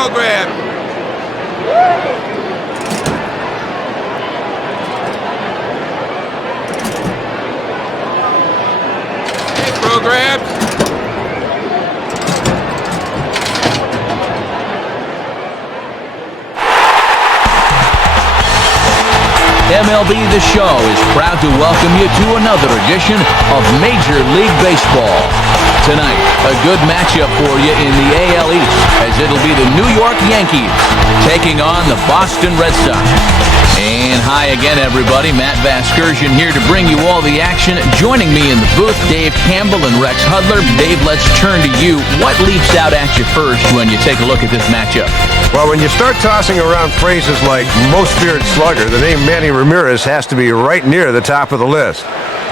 program. Hey, programs. MLB The Show is proud to welcome you to another edition of Major League Baseball. Tonight, a good matchup for you in the AL East, as it'll be the New York Yankees taking on the Boston Red Sox. And hi again, everybody. Matt Vasgersian here to bring you all the action. Joining me in the booth, Dave Campbell and Rex Hudler. Dave, let's turn to you. What leaps out at you first when you take a look at this matchup? Well, when you start tossing around phrases like most feared slugger, the name Manny Ramirez has to be right near the top of the list.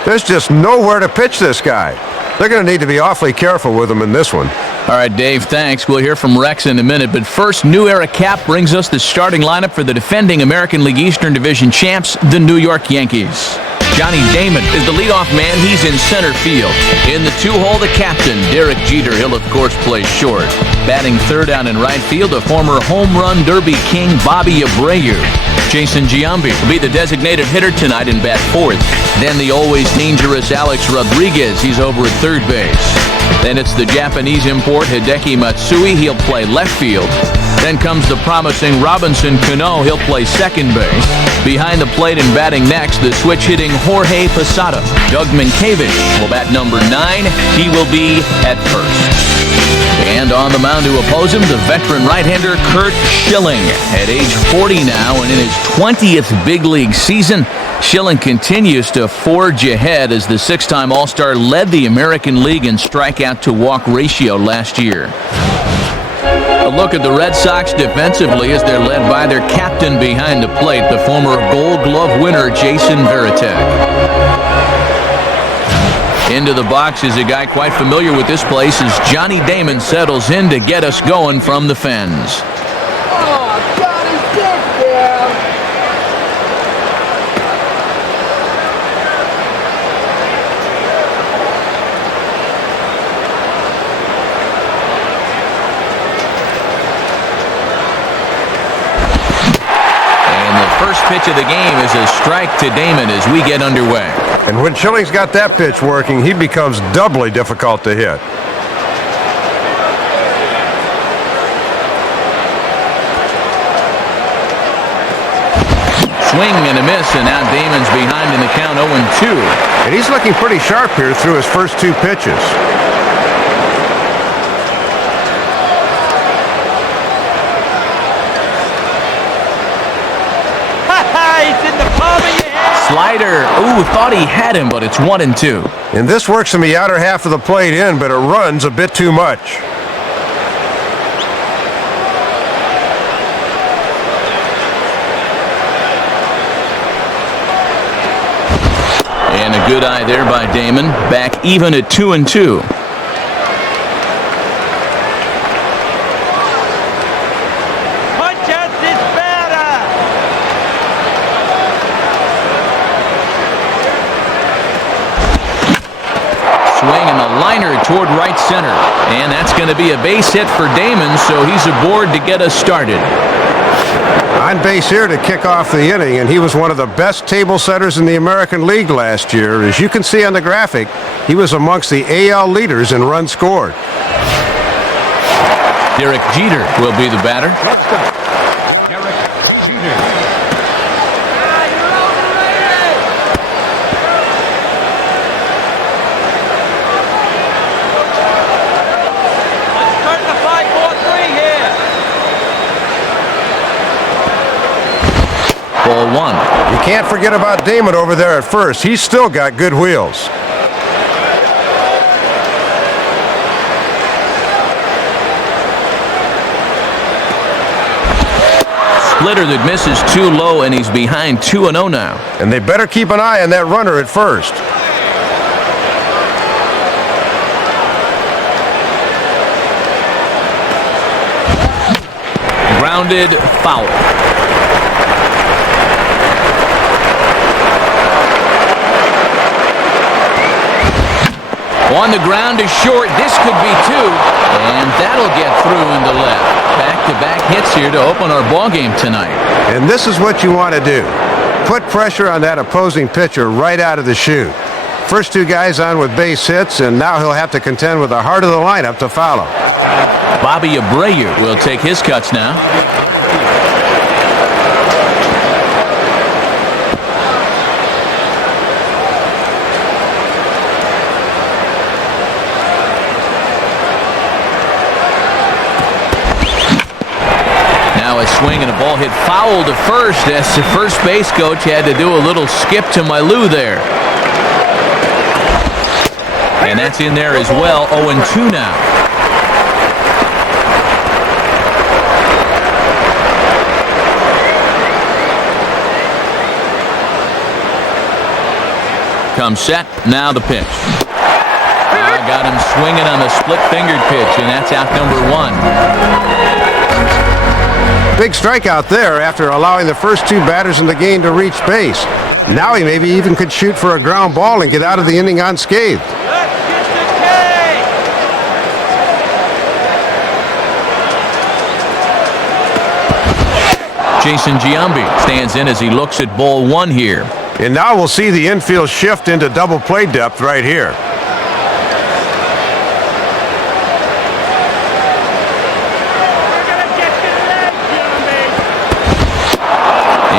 There's just nowhere to pitch this guy. They're going to need to be awfully careful with him in this one. All right, Dave, thanks. We'll hear from Rex in a minute. But first, New Era Cap brings us the starting lineup for the defending American League Eastern Division champs, the New York Yankees. Johnny Damon is the leadoff man. He's in center field. In the two-hole, the captain, Derek Jeter. He'll, of course, play short. Batting third out in right field, the former home run derby king, Bobby Abreu. Jason Giambi will be the designated hitter tonight and bat fourth. Then the always dangerous Alex Rodriguez. He's over at third base. Then it's the Japanese import, Hideki Matsui. He'll play left field. Then comes the promising Robinson Cano. He'll play second base. Behind the plate and batting next, the switch-hitting Jorge Posada. Doug Mankiewicz will bat number 9. He will be at first. And on the mound to oppose him, the veteran right-hander Curt Schilling. At age 40 now and in his 20th big league season, Schilling continues to forge ahead as the six-time All-Star led the American League in strikeout-to-walk ratio last year. A look at the Red Sox defensively as they're led by their captain behind the plate, the former Gold Glove winner Jason Varitek. Into the box is a guy quite familiar with this place as Johnny Damon settles in to get us going from the fens. Oh, Johnny, sit down. First pitch of the game is a strike to Damon as we get underway. And when Schilling's got that pitch working, he becomes doubly difficult to hit. Swing and a miss, and now Damon's behind in the count 0-2. And he's looking pretty sharp here through his first two pitches. Slider. Ooh, thought he had him, but it's 1-2. And this works from the outer half of the plate in, but it runs a bit too much. And a good eye there by Damon. Back even at 2-2. Toward right center, and that's going to be a base hit for Damon, so he's aboard to get us started. On base here to kick off the inning, and he was one of the best table setters in the American League last year. As you can see on the graphic, he was amongst the AL leaders in runs scored. Derek Jeter will be the batter. Derek Jeter. Ball one. You can't forget about Damon over there at first. He's still got good wheels. Splitter that misses too low, and he's behind 2-0 now. And they better keep an eye on that runner at first. Grounded foul. On the ground is short. This could be two. And that'll get through into left. Back-to-back hits here to open our ballgame tonight. And this is what you want to do. Put pressure on that opposing pitcher right out of the chute. First two guys on with base hits, and now he'll have to contend with the heart of the lineup to follow. Bobby Abreu will take his cuts now. Now a swing and a ball hit foul to first as the first base coach had to do a little skip to Milou there. And that's in there as well. 0-2 now. Comes set. Now the pitch. I got him swinging on the split-fingered pitch, and that's out number 1. Big strikeout there after allowing the first two batters in the game to reach base. Now he maybe even could shoot for a ground ball and get out of the inning unscathed. Jason Giambi stands in as he looks at ball 1 here. And now we'll see the infield shift into double play depth right here.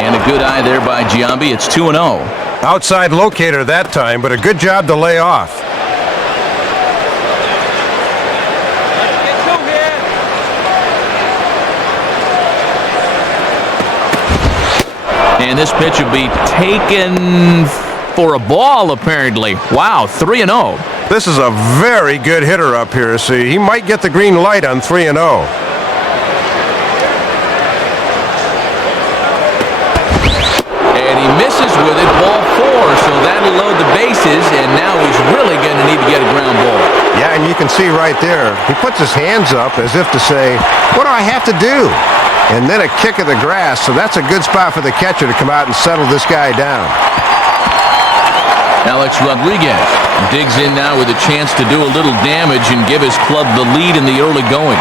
And a good eye there by Giambi. It's 2-0. Outside locator that time, but a good job to lay off. And this pitch will be taken for a ball, apparently. Wow, 3-0. This is a very good hitter up here, so he might get the green light on 3-0. And he misses with it, ball 4, so that'll load the bases, and now he's really going to need to get a ground ball. Yeah, and you can see right there, he puts his hands up as if to say, what do I have to do? And then a kick of the grass, so that's a good spot for the catcher to come out and settle this guy down. Alex Rodriguez digs in now with a chance to do a little damage and give his club the lead in the early going.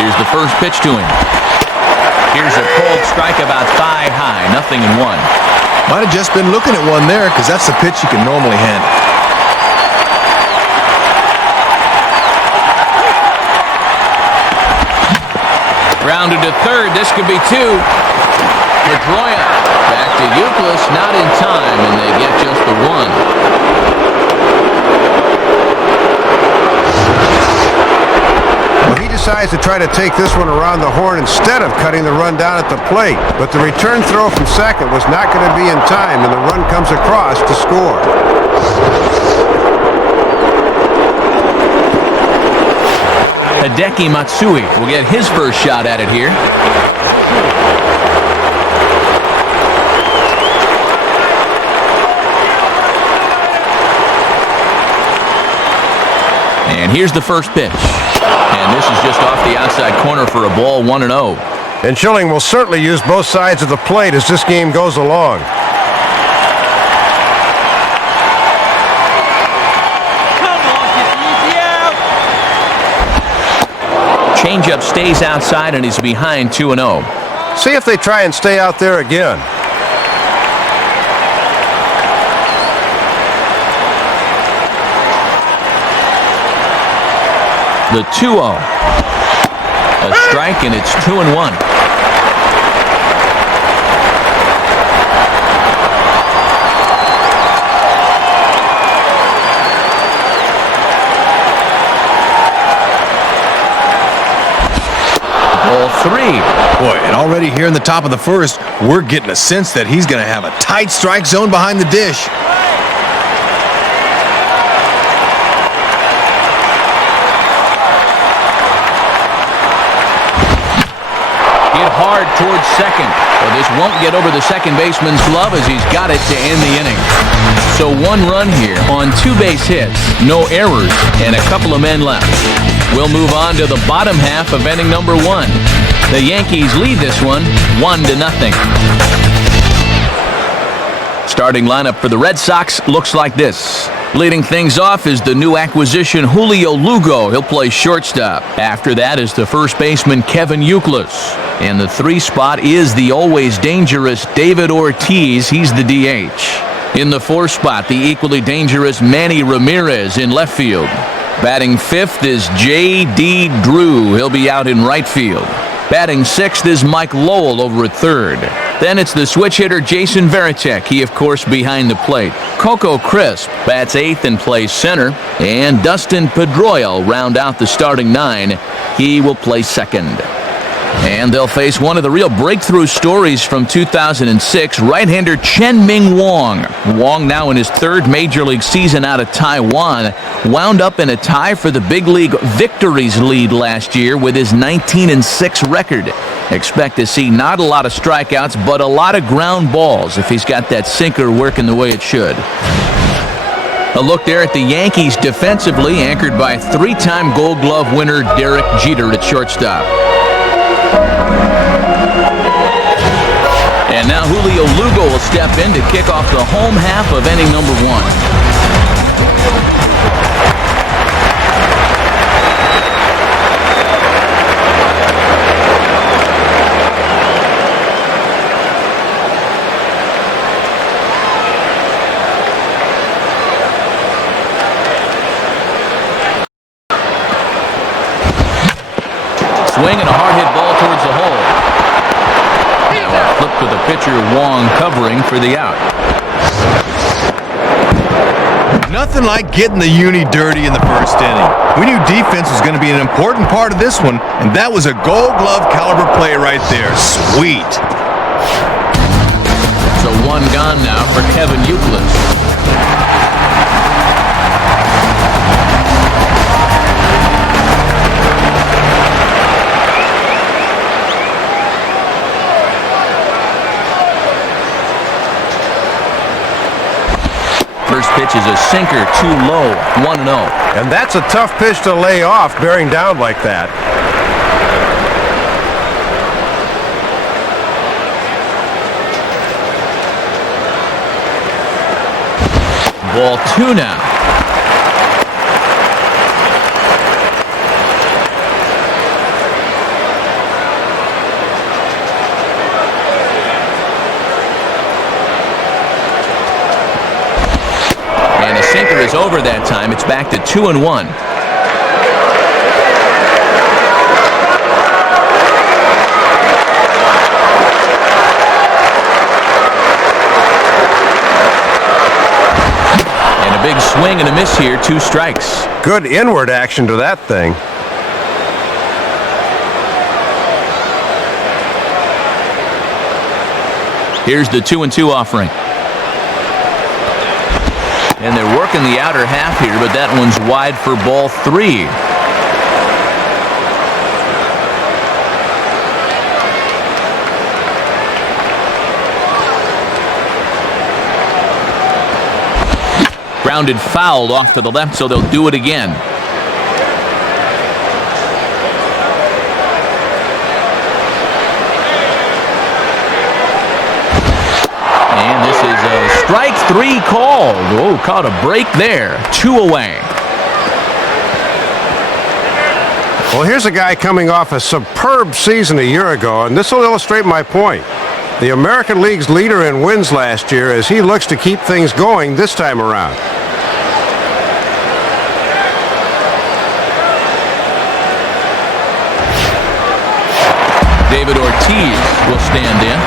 Here's the first pitch to him. Here's a cold strike about thigh high, 0-1. Might have just been looking at one there because that's the pitch you can normally handle. Grounded to third. This could be 2. Pedroia back to Euclid, not in time, and they get just the 1. Well, he decides to try to take this one around the horn instead of cutting the run down at the plate. But the return throw from second was not going to be in time, and the run comes across to score. Hideki Matsui will get his first shot at it here. And here's the first pitch. And this is just off the outside corner for a ball, 1-0. And Schilling will certainly use both sides of the plate as this game goes along. Changeup stays outside and he's behind 2-0. See if they try and stay out there again. The 2-0. A strike, and it's 2-1. Ball 3. Boy, and already here in the top of the first, we're getting a sense that he's going to have a tight strike zone behind the dish. hard towards second. Well, this won't get over the second baseman's glove as he's got it to end the inning. So 1 run here on 2 base hits, no errors, and a couple of men left. We'll move on to the bottom half of inning number 1. The Yankees lead this one 1-0. Starting lineup for the Red Sox looks like this. Leading things off is the new acquisition Julio Lugo. He'll play shortstop. After that is the first baseman Kevin Youkilis. And the 3 spot is the always dangerous David Ortiz. He's the DH. In the 4 spot, the equally dangerous Manny Ramirez in left field. Batting 5th is J.D. Drew. He'll be out in right field. Batting 6th is Mike Lowell over at 3rd. Then it's the switch hitter Jason Varitek. He, of course, behind the plate. Coco Crisp bats 8th and plays center. And Dustin Pedroia round out the starting 9. He will play 2nd. And they'll face one of the real breakthrough stories from 2006, right-hander Chen-Ming Wong. Wong, now in his 3rd Major League season out of Taiwan, wound up in a tie for the big league victories lead last year with his 19-6 record. Expect to see not a lot of strikeouts, but a lot of ground balls if he's got that sinker working the way it should. A look there at the Yankees defensively, anchored by 3-time Gold Glove winner Derek Jeter at shortstop. And now Julio Lugo will step in to kick off the home half of inning number 1. Swing and a hard hit ball towards the hole. Now a flip to the pitcher, Wong covering for the out. Nothing like getting the uni dirty in the 1st inning. We knew defense was going to be an important part of this one, and that was a Gold Glove caliber play right there. Sweet. So 1 gone now for Kevin Youkilis. First pitch is a sinker, too low, 1-0. And that's a tough pitch to lay off, bearing down like that. Ball 2 now. Sinker is over that time. It's back to 2-1. And a big swing and a miss here. 2 strikes. Good inward action to that thing. Here's the 2-2 offering. And they're working the outer half here, but that one's wide for ball 3. Grounded foul off to the left, so they'll do it again. And this is a strike 3 called. Oh, caught a break there. 2 away. Well, here's a guy coming off a superb season a year ago, and this will illustrate my point. The American League's leader in wins last year as he looks to keep things going this time around. David Ortiz will stand in.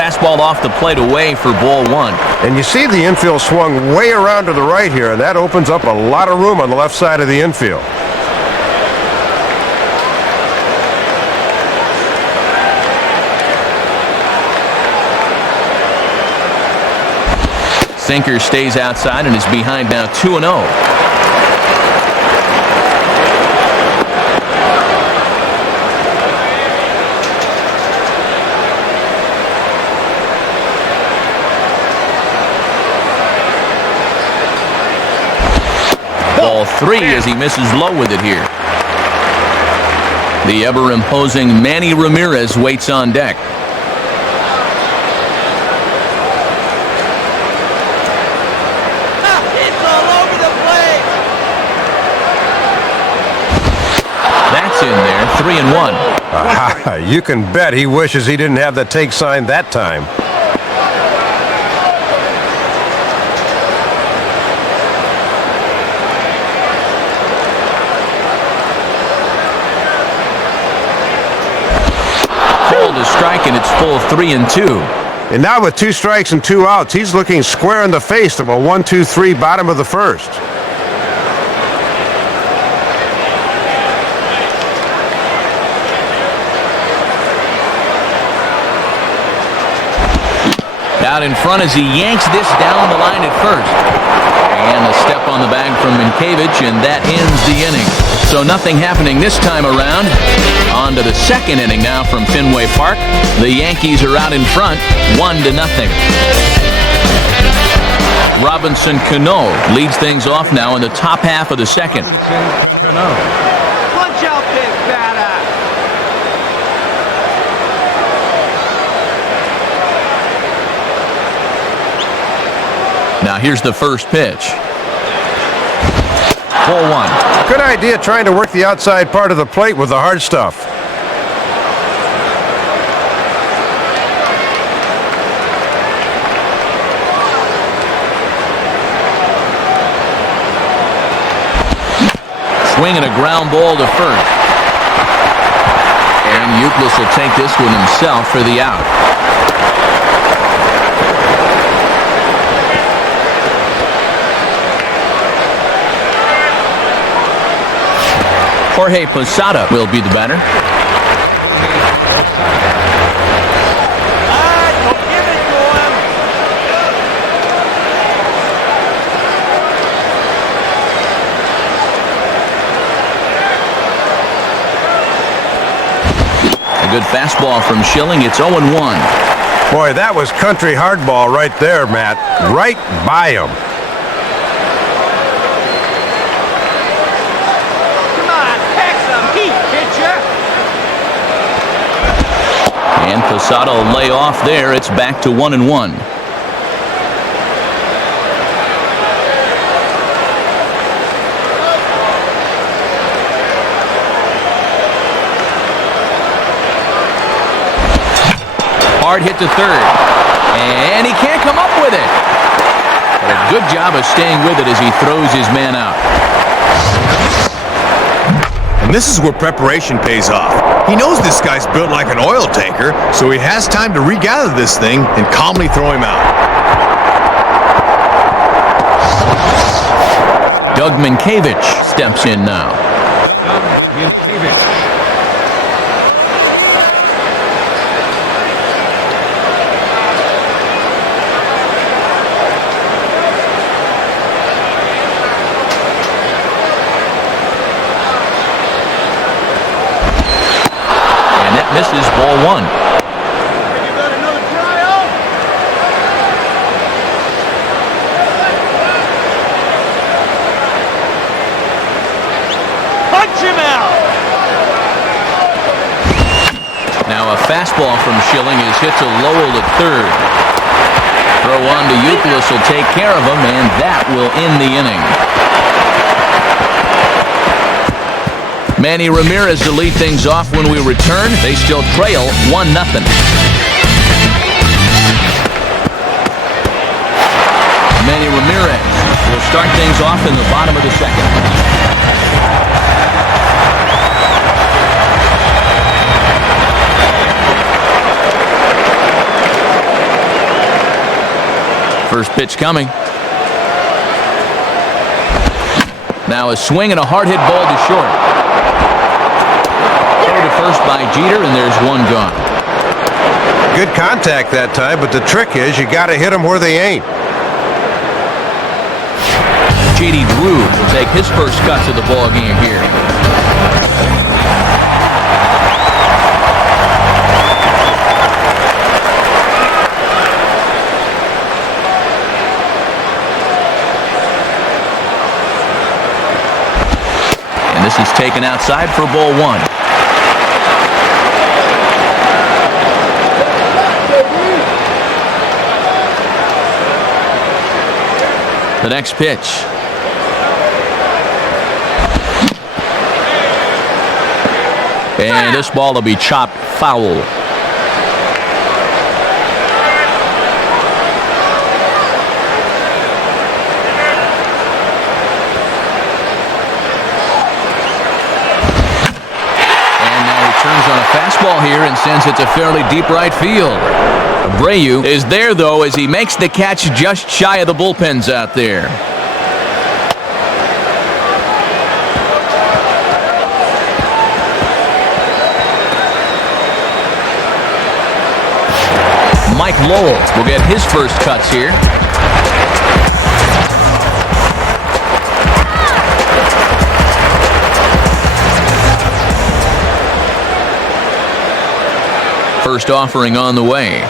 Fastball off the plate away for ball 1. And you see the infield swung way around to the right here, and that opens up a lot of room on the left side of the infield. Sinker stays outside and is behind now 2-0. Ball 3 as he misses low with it here. The ever-imposing Manny Ramirez waits on deck. It's all over the place. That's in there, 3-1. You can bet he wishes he didn't have the take sign that time. To strike, and it's full 3-2. And now with 2 strikes and 2 outs, he's looking square in the face of a 1-2-3 bottom of the first. Out in front as he yanks this down the line at first. And a step on the bag from Minkiewicz, and that ends the inning. So nothing happening this time around. On to the second inning now from Fenway Park. The Yankees are out in front, 1-0. Robinson Cano leads things off now in the top half of the second. Punch out this batter. Now here's the first pitch. Ball 1. Good idea trying to work the outside part of the plate with the hard stuff. Swinging a ground ball to first. And Euclid will take this one himself for the out. Jorge Posada will be the batter. Don't give it to him. A good fastball from Schilling. It's 0-1. Boy, that was country hardball right there, Matt. Right by him. And Posada will lay off there. It's back to 1-1. Hard hit to third. And he can't come up with it. But a good job of staying with it as he throws his man out. And this is where preparation pays off. He knows this guy's built like an oil tanker, so he has time to regather this thing and calmly throw him out. Doug Minkiewicz steps in now. Misses ball 1. You got another tryout? Punch him out. Now a fastball from Schilling is hit to Lowell at third. Throw on to Euclid will take care of him, and that will end the inning. Manny Ramirez to lead things off when we return. They still trail 1-0. Manny Ramirez will start things off in the bottom of the second. First Pitch coming. Now a swing and a hard hit ball to short. Throw to first by Jeter, and there's one gone. Good contact that time, but the trick is you got to hit them where they ain't. J.D. Drew will take his first cuts of the ball game here. And this is taken outside for ball one. The next pitch. And this ball will be chopped foul. Turns on a fastball here and sends it to fairly deep right field. Abreu is there, though, as he makes the catch just shy of the bullpens out there. Mike Lowell will get his first cuts here. First offering on the way.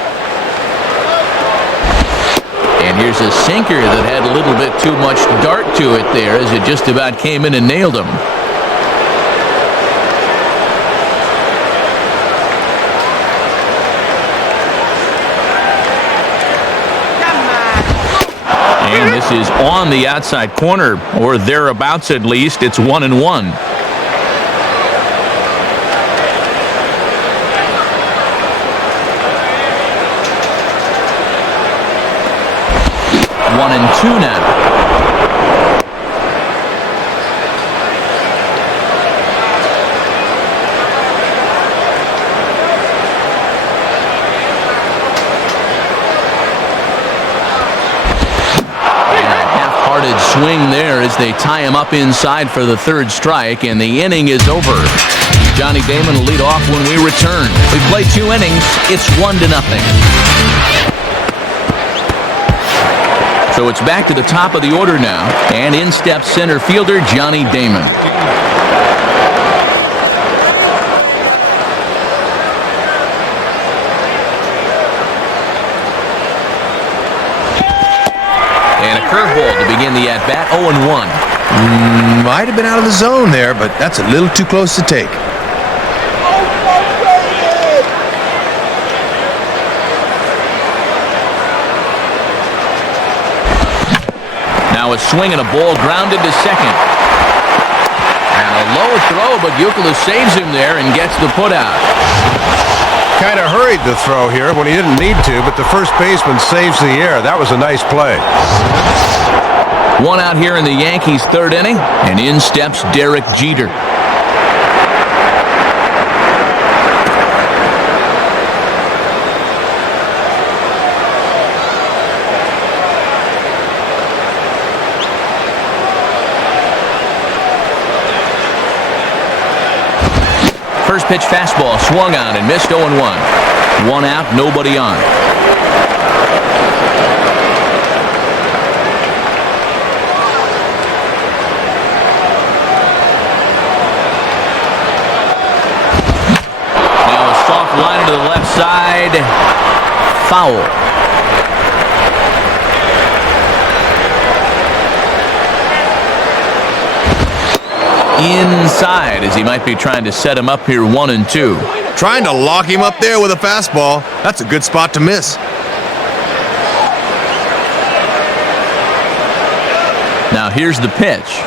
And here's a sinker that had a little bit too much dart to it there as it just about came in and nailed him. And this is on the outside corner, or thereabouts at least. It's 1-1. 1-2 now. And a half-hearted swing there as they tie him up inside for the third strike, and the inning is over. Johnny Damon will lead off when we return. We play 2 innings. It's 1-0. So it's back to the top of the order now, and in steps center fielder Johnny Damon. And a curveball to begin the at-bat, 0-1. Might have been out of the zone there, but that's a little too close to take. Now a swing and a ball grounded to second. And a low throw, but Youkilis saves him there and gets the putout. Kind of hurried the throw here when he didn't need to, but the first baseman saves the air. That was a nice play. One out here in the Yankees' third inning, and in steps Derek Jeter. First pitch fastball swung on and missed, 0-1. One out, nobody on. Now a soft line to the left side. Foul. Inside as he might be trying to set him up here 1-2. Trying to lock him up there with a fastball. That's a good spot to miss. Now here's the pitch.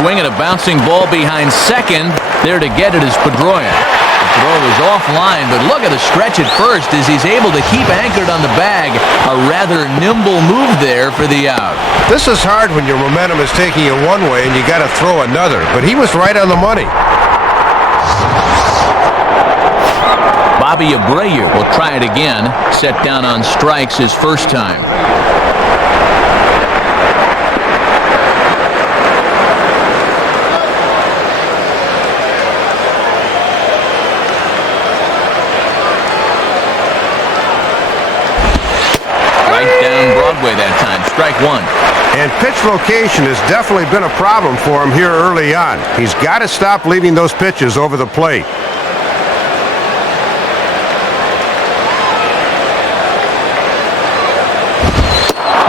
Swing and a bouncing ball behind second. There to get it is Pedroia. The throw is offline, but look at the stretch at first as he's able to keep anchored on the bag. A rather nimble move there for the out. This is hard when your momentum is taking you one way and you got to throw another, but he was right on the money. Bobby Abreu will try it again. Set down on strikes his first time. Right down Broadway that time. Strike one. And pitch location has definitely been a problem for him here early on. He's got to stop leaving those pitches over the plate.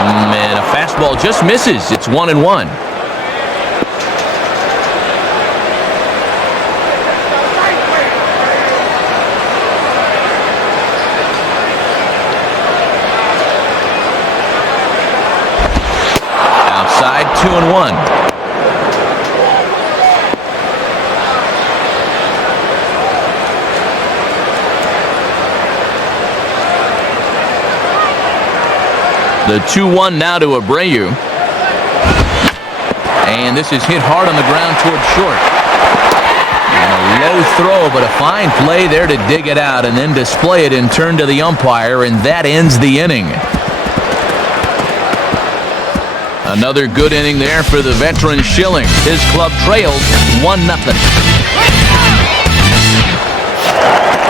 And a fastball just misses. It's 1-1. Outside, 2-1. The 2-1 now to Abreu. And this is hit hard on the ground towards short. And a low throw, but a fine play there to dig it out and then display it and turn to the umpire, and that ends the inning. Another good inning there for the veteran Schilling. His club trails 1-0.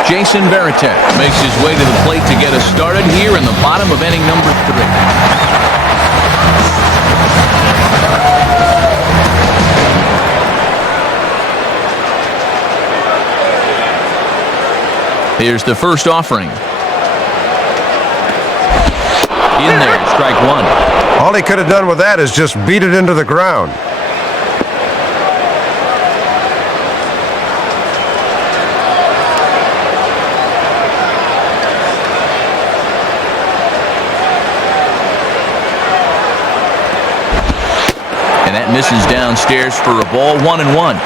Jason Varitek makes his way to the plate to get us started here in the bottom of inning number 3. Here's the first offering. In there, strike one. All he could have done with that is just beat it into the ground. And that misses downstairs for a ball. 1-1.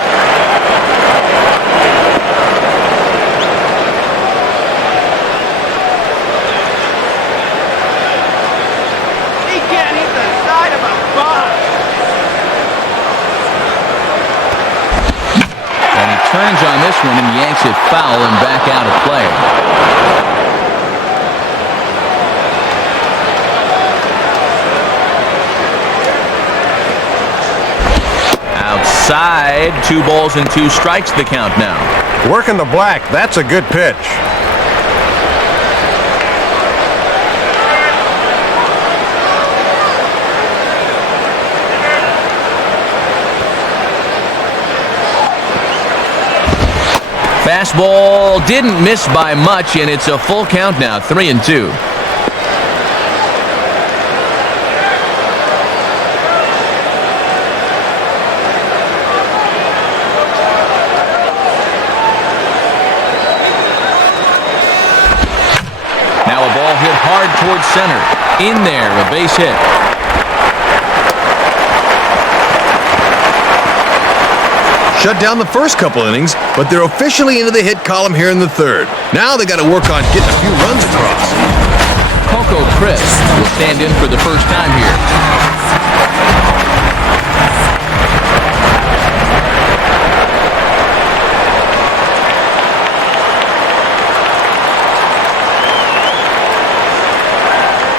He can't hit the side of a box. And he turns on this one and yanks it foul and back out of play. Outside, 2 balls and 2 strikes the count now. Working the black, that's a good pitch. Fastball didn't miss by much, and it's a full count now, 3-2. Now a ball hit hard towards center. In there, a base hit. Shut down the first couple innings, but they're officially into the hit column here in the third. Now they got to work on getting a few runs across. Coco Chris will stand in for the first time here.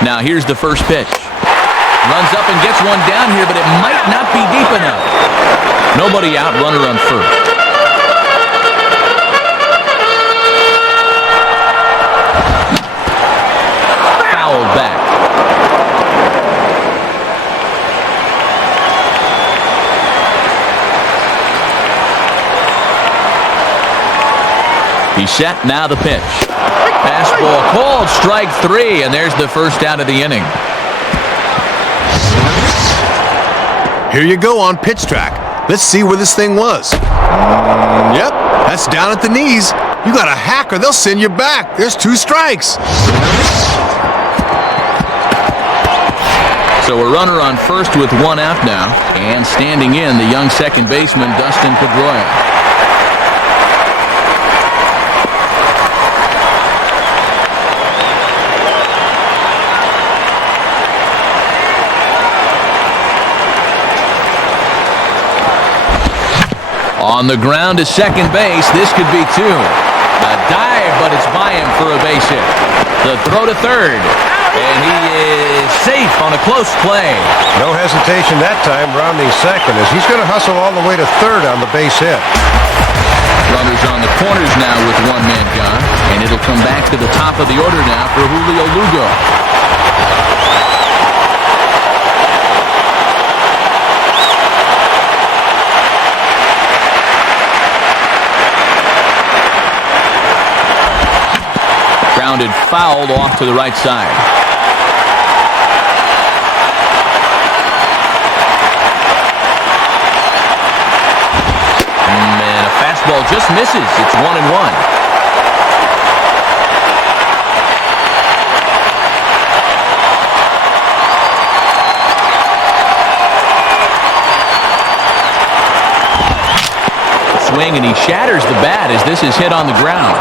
Now here's the first pitch. Runs up and gets one down here, but it might not be deep enough. Nobody out, runner on first. Fouled back. He's set, now the pitch. Fastball called, strike 3, and there's the first out of the inning. Here you go on pitch track. Let's see where this thing was. Yep, that's down at the knees. You got a hacker, they'll send you back. There's 2 strikes. So a runner on first with 1 out now. And standing in, the young second baseman, Dustin Pedroia. On the ground to second base, this could be 2. A dive but it's by him for a base hit. The throw to third, and he is safe on a close play. No hesitation that time, rounding second, as he's going to hustle all the way to third on the base hit. Runners on the corners now with one man gone, and it'll come back to the top of the order now for Julio Lugo. Grounded fouled off to the right side. And a fastball just misses. It's 1-1. Swing, and he shatters the bat as this is hit on the ground.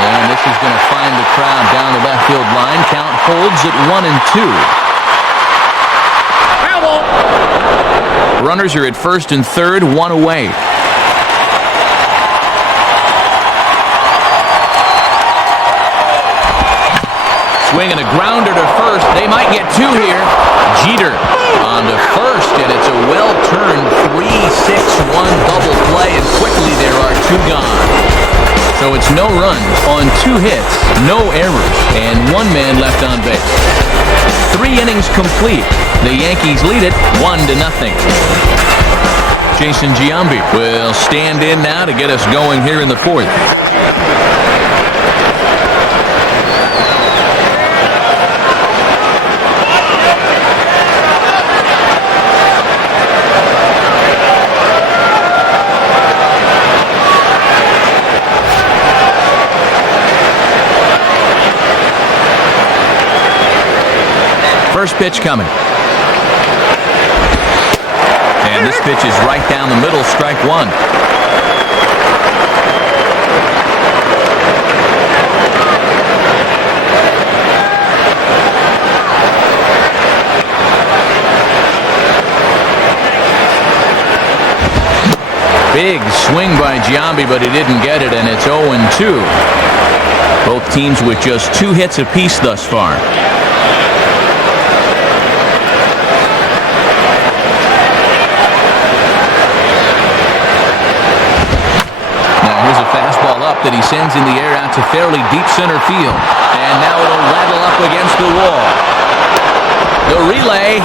And this is going to find the crowd down the left field line. Count holds at 1-2. Runners are at first and third, one away. Swing and a grounder to first. They might get two here. Jeter on to first, and it's a well-turned 3-6-1 double play, and quickly there are two gone. So it's no runs on 2 hits, no errors, and 1 man left on base. 3 innings complete. The Yankees lead it 1-0. Jason Giambi will stand in now to get us going here in the 4th. First pitch coming. And this pitch is right down the middle, strike 1. Big swing by Giambi, but he didn't get it, and it's 0-2. Both teams with just 2 hits apiece thus far. That he sends in the air out to fairly deep center field. And now it'll rattle up against the wall. The relay,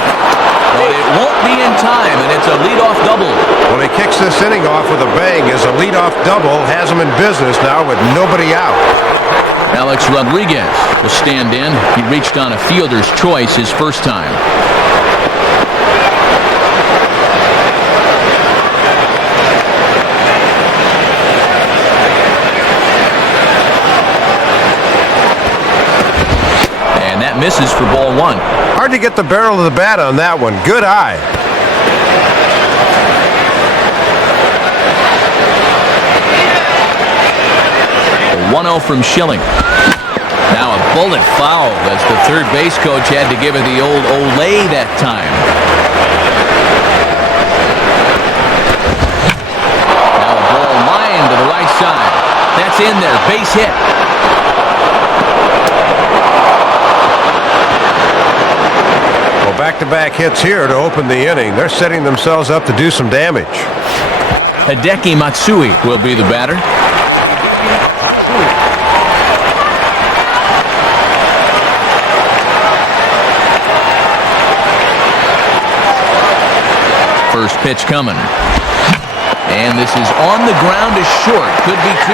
but it won't be in time, and it's a leadoff double. Well, he kicks this inning off with a bang as a leadoff double has him in business now with nobody out. Alex Rodriguez will stand in. He reached on a fielder's choice his first time. Misses for ball 1. Hard to get the barrel of the bat on that one. Good eye. A 1-0 from Schilling. Now a bullet foul as the third base coach had to give it the old Olay that time. Now a ball lined to the right side. That's in there. Base hit. Back-to-back hits here to open the inning. They're setting themselves up to do some damage. Hideki Matsui will be the batter. First pitch coming. And this is on the ground is short. Could be 2.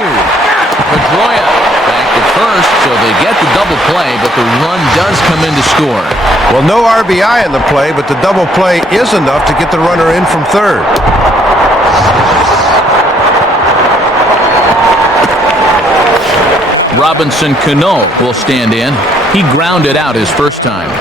Pedroia back to first, so they get the double play, but the run does come in to score. Well, no RBI in the play, but the double play is enough to get the runner in from third. Robinson Cano will stand in. He grounded out his first time.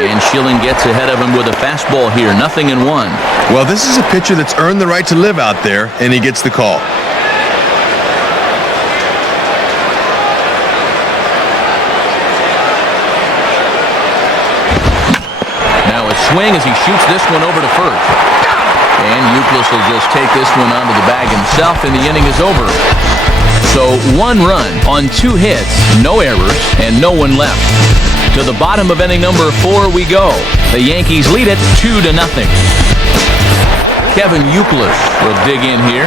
And Schilling gets ahead of him with a fastball here. 0-1. Well, this is a pitcher that's earned the right to live out there, and he gets the call. Now a swing as he shoots this one over to first. And Youkilis will just take this one onto the bag himself, and the inning is over. So 1 run on 2 hits, no errors, and no one left. To the bottom of inning number 4 we go. The Yankees lead it 2-0. Kevin Youkilis will dig in here.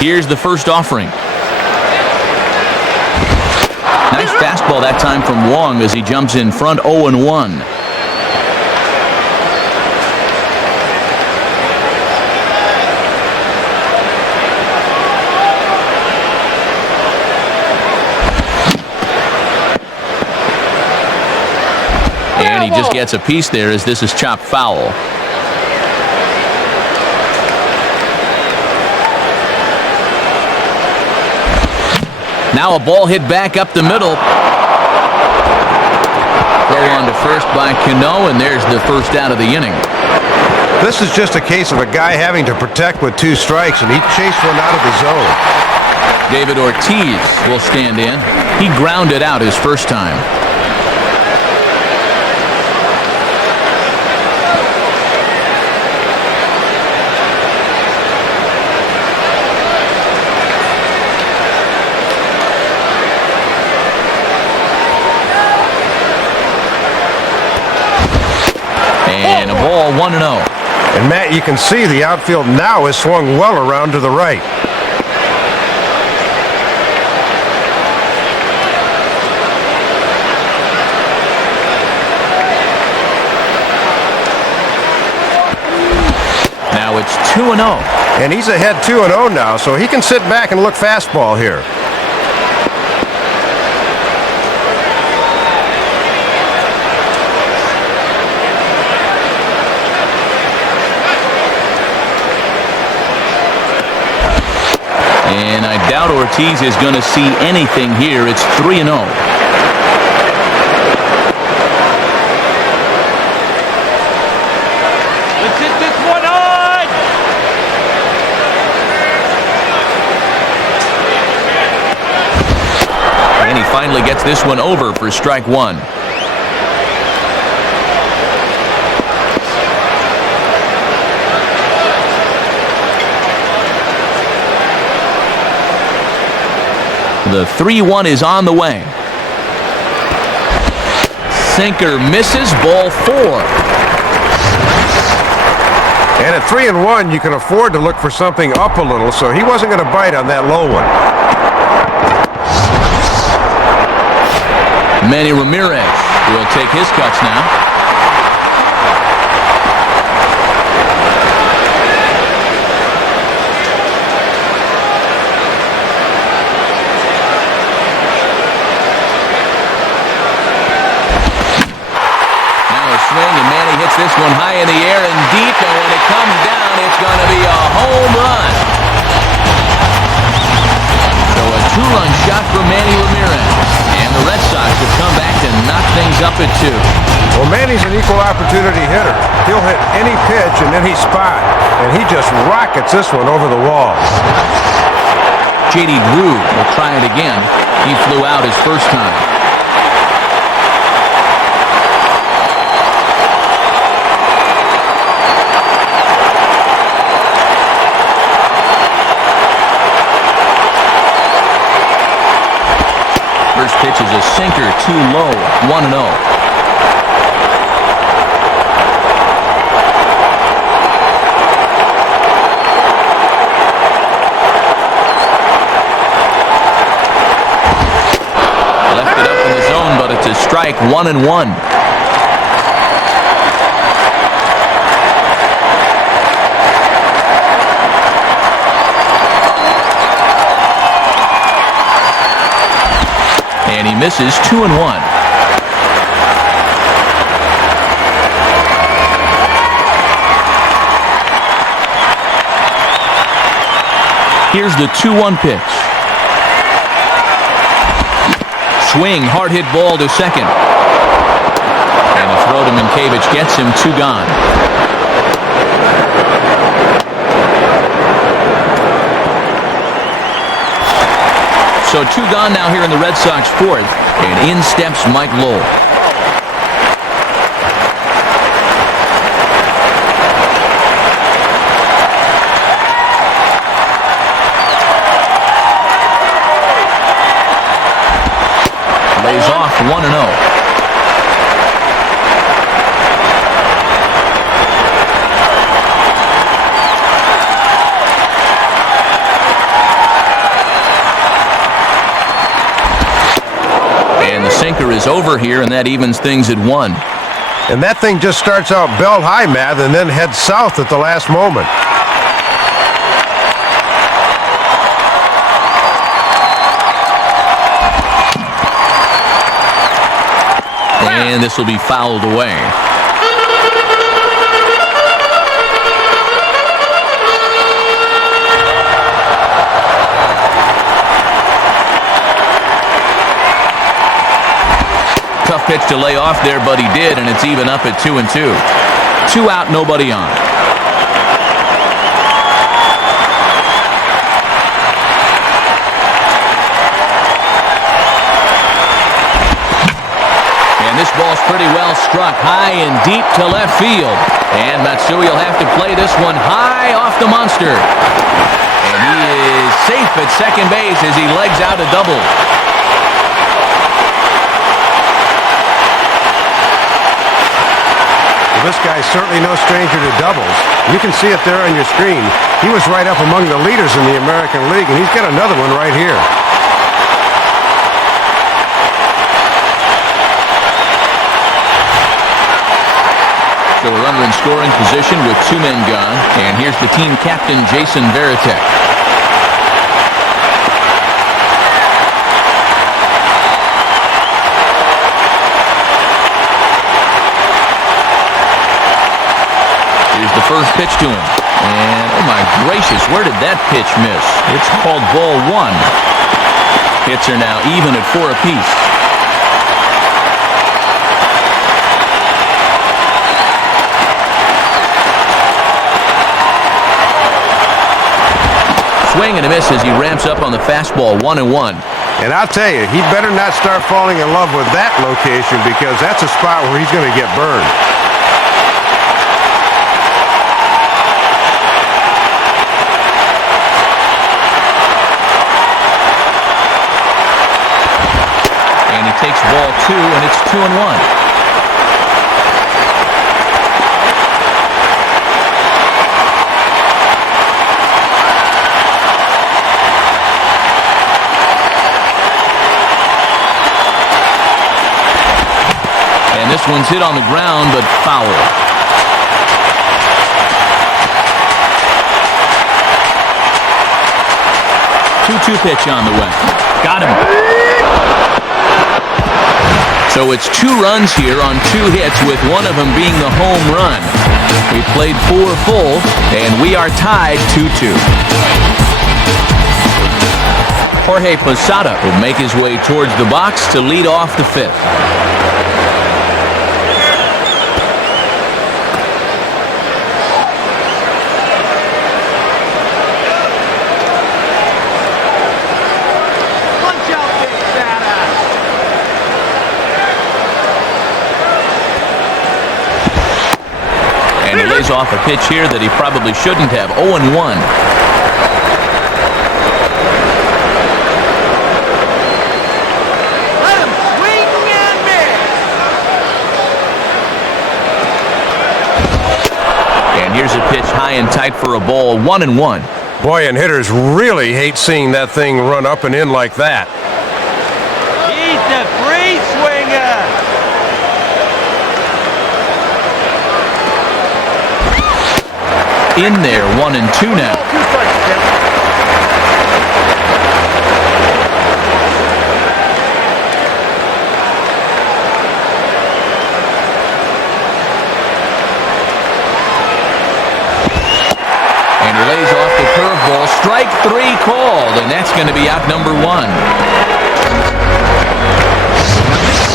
Here's the first offering. Nice fastball that time from Wong as he jumps in front 0-1. And he just gets a piece there as this is chopped foul. Now a ball hit back up the middle. Throw on to first by Cano, and there's the first out of the inning. This is just a case of a guy having to protect with 2 strikes, and he chased one out of the zone. David Ortiz will stand in. He grounded out his first time. And a ball 1-0. And Matt, you can see the outfield now is swung well around to the right. Now it's 2-0. And he's ahead 2-0 now, so he can sit back and look fastball here. And I doubt Ortiz is going to see anything here. It's 3-0. Let's hit this one on! And he finally gets this one over for strike 1. The 3-1 is on the way. Sinker misses, ball 4. And at 3-1, you can afford to look for something up a little, so he wasn't going to bite on that low one. Manny Ramirez will take his cuts now. And Manny hits this one high in the air and deep, and when it comes down, it's going to be a home run. So a 2-run shot for Manny Ramirez, and the Red Sox have come back to knock things up at 2. Well, Manny's an equal opportunity hitter. He'll hit any pitch and any spot, and he just rockets this one over the wall. J.D. Drew will try it again. He flew out his first time. First pitch is a sinker, too low, 1-0. Left it up in the zone, but it's a strike, 1-1. And he misses, 2-1. Here's the 2-1 pitch. Swing, hard hit ball to second. And a throw to Minkiewicz gets him 2 gone. So 2 gone now here in the Red Sox 4th, and in steps Mike Lowell. Lays off 1-0. And the sinker is over here, and that evens things at 1. And that thing just starts out belt high, Matt, and then heads south at the last moment. And this will be fouled away. Tough pitch to lay off there, but he did, and it's even up at 2-2. 2 out, nobody on. And this ball's pretty well struck high and deep to left field. And Matsui will have to play this one high off the monster. And he is safe at second base as he legs out a double. Well, this guy's certainly no stranger to doubles. You can see it there on your screen. He was right up among the leaders in the American League, and he's got another one right here. So a runner in scoring position with 2 men gone. And here's the team captain, Jason Varitek. Here's the first pitch to him. And, oh my gracious, where did that pitch miss? It's called ball 1. Hits are now even at 4 apiece. Swing and a miss as he ramps up on the fastball, 1-1. And I'll tell you, he better not start falling in love with that location, because that's a spot where he's going to get burned. And he takes ball 2, and it's 2-1. This one's hit on the ground, but foul. Two pitch on the way. Got him. So it's 2 runs here on 2 hits, with one of them being the home run. We played 4 full, and we are tied 2-2. Jorge Posada will make his way towards the box to lead off the 5th. Off a pitch here that he probably shouldn't have. 0-1. Let him swing and miss. And here's a pitch high and tight for a ball. 1-1. Boy, and hitters really hate seeing that thing run up and in like that. He's the free swinger. In there, 1-2 now. And he lays off the curveball Strike 3 called, and that's going to be out number 1.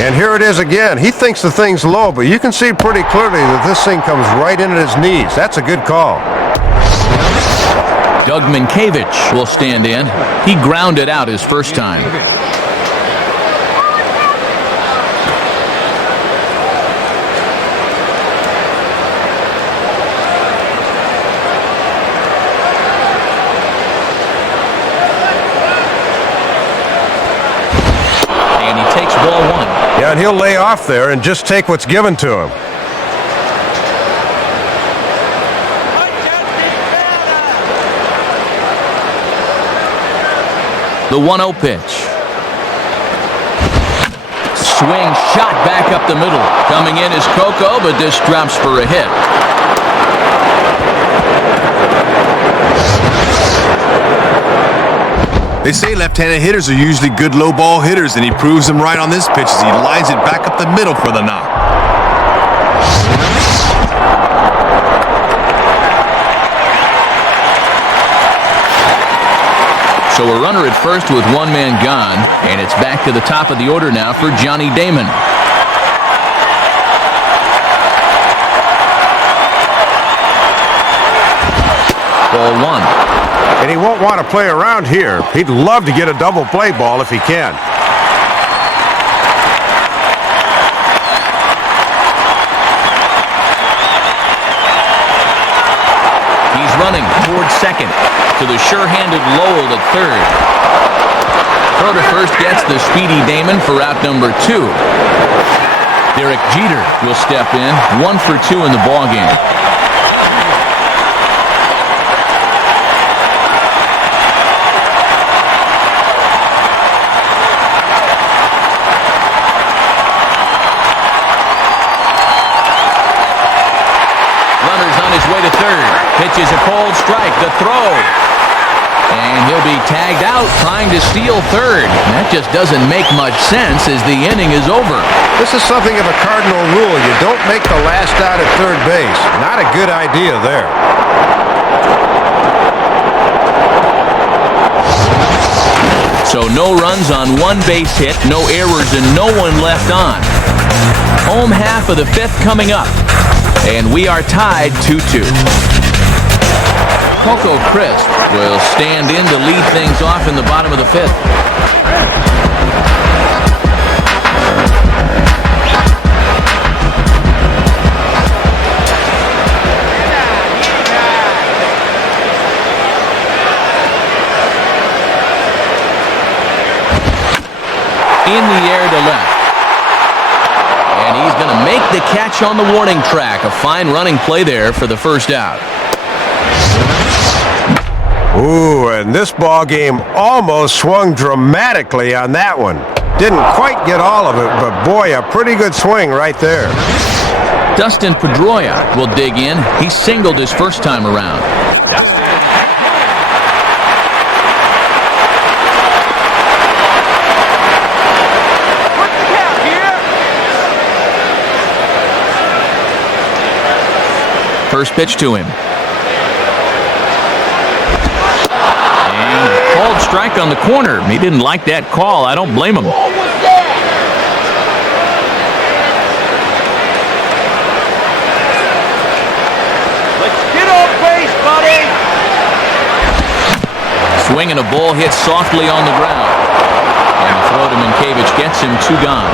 And here it is again. He thinks the thing's low, but you can see pretty clearly that this thing comes right in at his knees. That's a good call. Doug Minkiewicz will stand in. He grounded out his first time. And he takes ball 1. Yeah, and he'll lay off there and just take what's given to him. The 1-0 pitch. Swing shot back up the middle. Coming in is Coco, but this drops for a hit. They say left-handed hitters are usually good low ball hitters, and he proves them right on this pitch as he lines it back up the middle for the knock. So a runner at first with one man gone, and it's back to the top of the order now for Johnny Damon. Ball 1. And he won't want to play around here. He'd love to get a double play ball if he can. He's running towards second to the sure-handed Lowell at third. Throw to first gets the speedy Damon for out number 2. Derek Jeter will step in, 1 for 2 in the ballgame. Way to third. Pitches a cold strike. The throw. And he'll be tagged out trying to steal third. That just doesn't make much sense as the inning is over. This is something of a cardinal rule. You don't make the last out at third base. Not a good idea there. So no runs on 1 base hit, no errors, and no one left on. Home half of the 5th coming up. And we are tied 2-2. Coco Crisp will stand in to lead things off in the bottom of the 5th. In the air to left. And he's going to make the catch on the warning track. A fine running play there for the first out. Ooh, and this ball game almost swung dramatically on that one. Didn't quite get all of it, but boy, a pretty good swing right there. Dustin Pedroia will dig in. He singled his first time around. First pitch to him. And called strike on the corner. He didn't like that call. I don't blame him. What was that? Let's get on base, buddy. Swing and a ball hit softly on the ground. And the throw to Minkiewicz gets him 2 gone.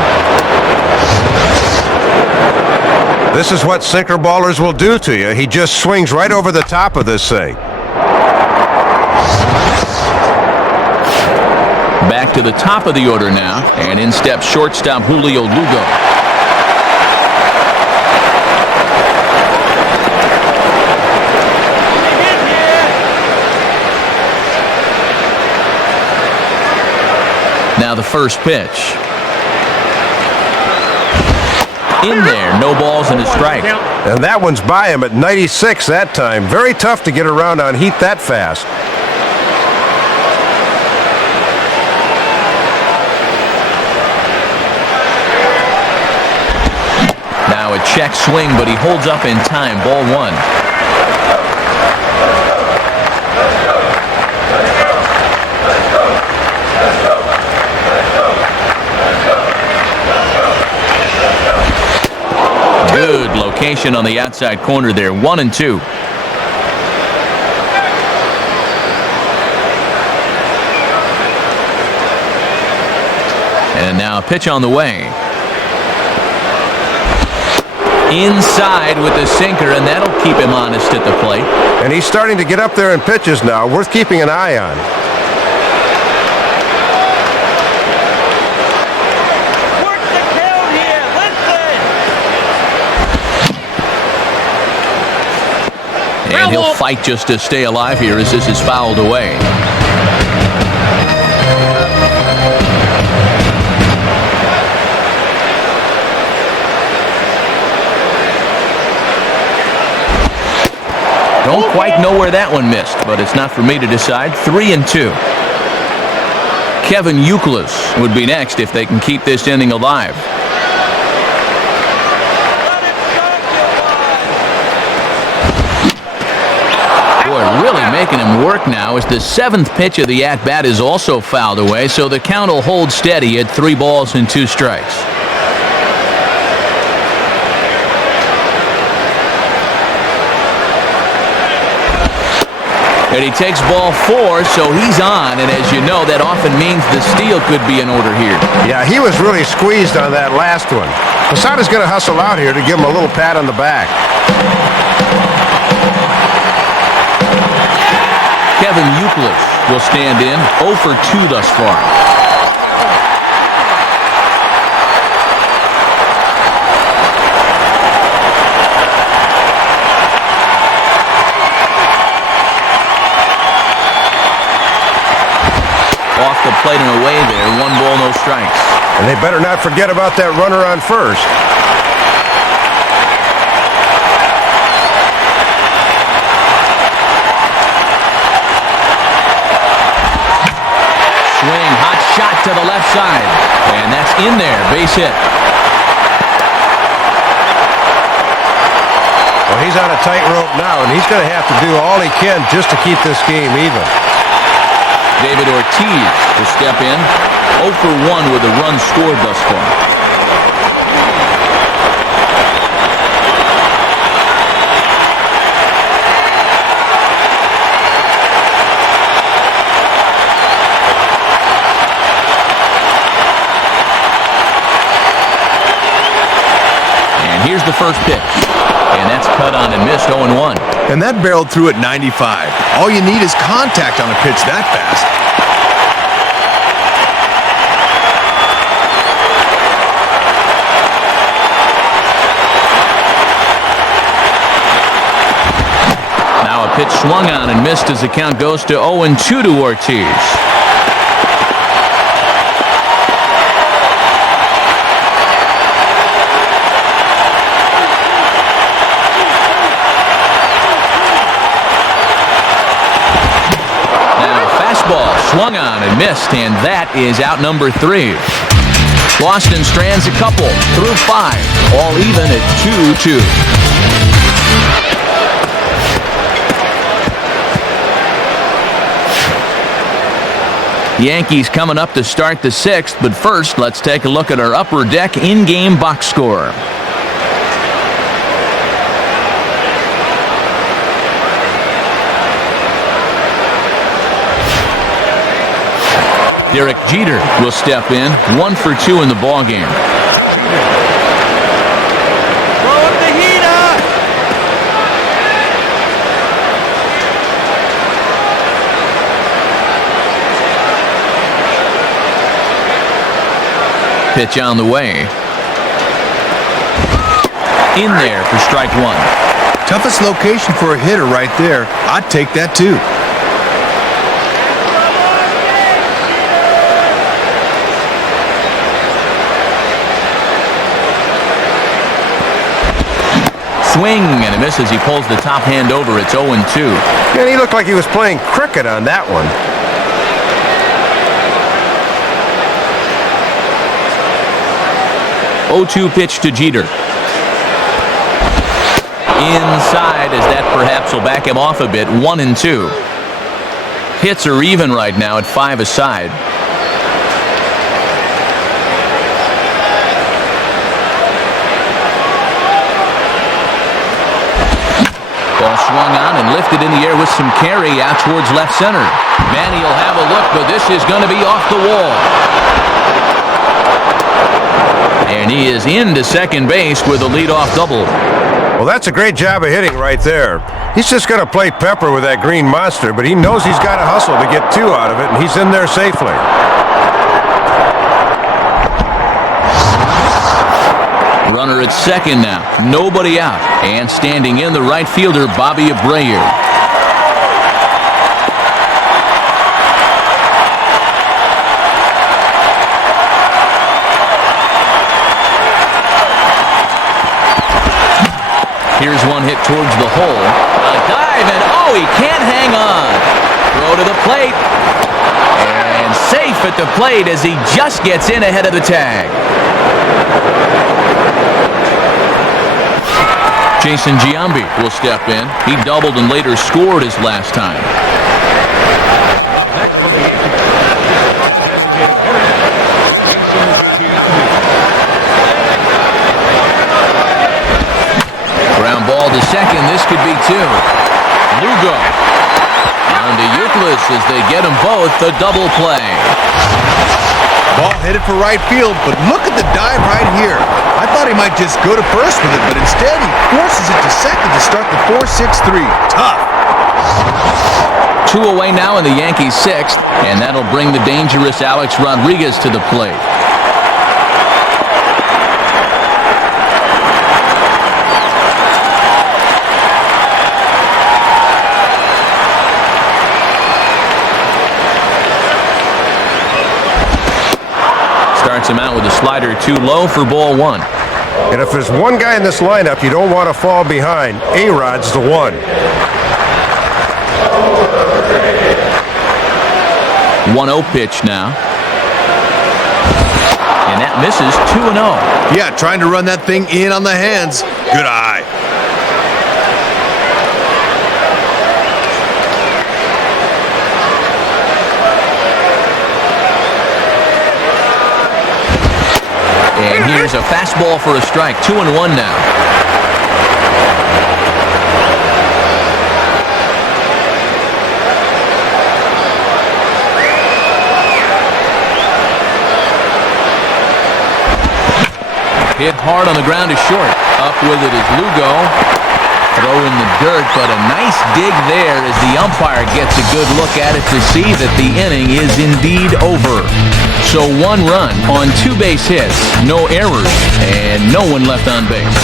This is what sinker ballers will do to you. He just swings right over the top of this thing. Back to the top of the order now, and in steps shortstop Julio Lugo. Now the first pitch. In there, no balls and a strike. And that one's by him at 96 that time. Very tough to get around on heat that fast. Now a check swing, but he holds up in time. Ball 1. Good location on the outside corner there. 1-2. And now a pitch on the way. Inside with the sinker, and that'll keep him honest at the plate. And he's starting to get up there in pitches now. Worth keeping an eye on. Work the count here. Listen. And he'll fight just to stay alive here as this is fouled away. Don't quite know where that one missed, but it's not for me to decide. 3-2. Kevin Youkilis would be next if they can keep this inning alive. Boy, really making him work now as the 7th pitch of the at-bat is also fouled away, so the count will hold steady at 3 balls and 2 strikes. And he takes ball 4, so he's on, and as you know, that often means the steal could be in order here. Yeah, he was really squeezed on that last one. Posada's going to hustle out here to give him a little pat on the back. Kevin Youkilis will stand in 0 for 2 thus far. Off the plate and away there. 1 ball, no strikes. And they better not forget about that runner on first. Swing, hot shot to the left side. And that's in there. Base hit. Well, he's on a tightrope now, and he's going to have to do all he can just to keep this game even. David Ortiz will step in. 0 for 1 with a run scored thus far. And here's the first pitch. And that's cut on and missed. 0-1. And that barreled through at 95. All you need is contact on a pitch that fast. Now a pitch swung on and missed as the count goes to 0-2 to Ortiz. Ball swung on and missed, and that is out number 3. Boston strands a couple through 5, all even at 2-2. Yankees coming up to start the 6th, but first let's take a look at our upper deck in-game box score. Derek Jeter will step in. 1 for 2 in the ballgame. Throw up the heater. Pitch on the way. In there for strike 1. Toughest location for a hitter right there. I'd take that too. Swing and a miss as he pulls the top hand over. It's 0-2. And he looked like he was playing cricket on that one. 0-2 pitch to Jeter. Inside as that perhaps will back him off a bit. 1-2. Hits are even right now at 5 aside. Ball swung on and lifted in the air with some carry out towards left center. Manny will have a look, but this is going to be off the wall. And he is into second base with a leadoff double. Well, that's a great job of hitting right there. He's just going to play pepper with that green monster, but he knows he's got to hustle to get two out of it, and he's in there safely. Runner at second now. Nobody out. And standing in the right fielder, Bobby Abreu. Here's one hit towards the hole. A dive, and oh, he can't hang on. Throw to the plate. And safe at the plate as he just gets in ahead of the tag. Jason Giambi will step in. He doubled and later scored his last time. Next for the Yankees, designated hitter, Jason Giambi. Ground ball to second. This could be two. Lugo on to Euclid as they get them both. The double play. Ball headed for right field, but look at the dive right here. I thought he might just go to first with it, but instead he forces it to second to start the 4-6-3. Tough. 2 away now in the Yankees' sixth, and that'll bring the dangerous Alex Rodriguez to the plate. Starts him out with a slider too low for ball one. And if there's one guy in this lineup you don't want to fall behind, A-Rod's the one. 1-0 pitch now. And that misses 2-0. Yeah, trying to run that thing in on the hands. Good eye. And here's a fastball for a strike. 2-1 now. Hit hard on the ground to short. Up with it is Lugo. Throw in the dirt, but a nice dig there as the umpire gets a good look at it to see that the inning is indeed over. So 1 run on 2 base hits, no errors, and no one left on base.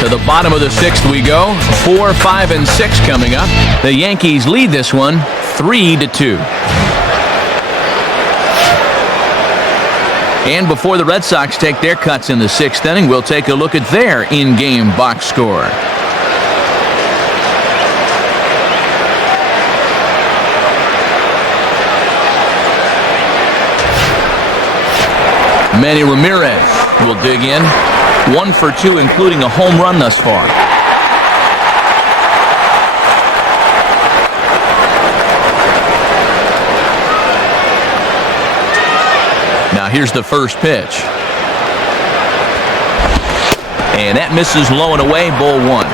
To the bottom of the 6th we go. 4, 5, and 6 coming up. The Yankees lead this one 3-2. And before the Red Sox take their cuts in the 6th inning, we'll take a look at their in-game box score. Manny Ramirez will dig in. 1 for 2, including a home run thus far. Now here's the first pitch. And that misses low and away, ball 1.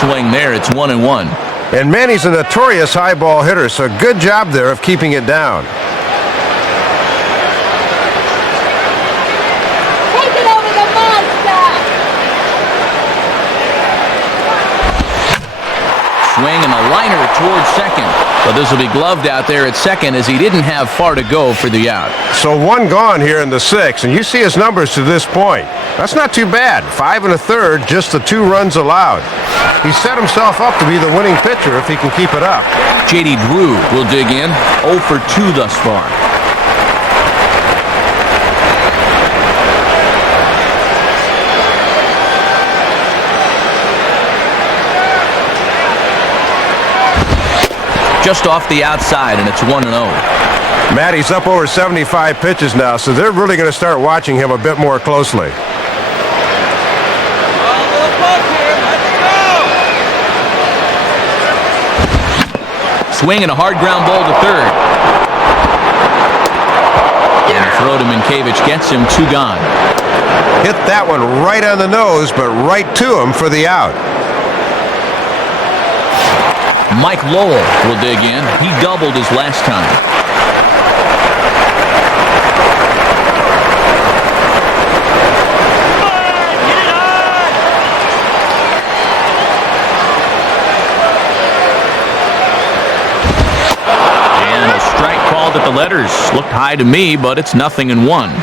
Swing there. It's 1-1. And Manny's a notorious high ball hitter, so good job there of keeping it down. Take it over the monster! Swing and a liner towards second. But this will be gloved out there at second as he didn't have far to go for the out. So 1 gone here in the 6th, and you see his numbers to this point. That's not too bad. 5 1/3, just the 2 runs allowed. He set himself up to be the winning pitcher if he can keep it up. J.D. Drew will dig in. 0 for 2 thus far. Just off the outside, and it's 1-0. Matty's up over 75 pitches now, so they're really going to start watching him a bit more closely. Swing and a hard ground ball to third. And a throw to Minkiewicz gets him 2 gone. Hit that one right on the nose, but right to him for the out. Mike Lowell will dig in. He doubled his last time. And a strike called at the letters. Looked high to me, but it's 0-1.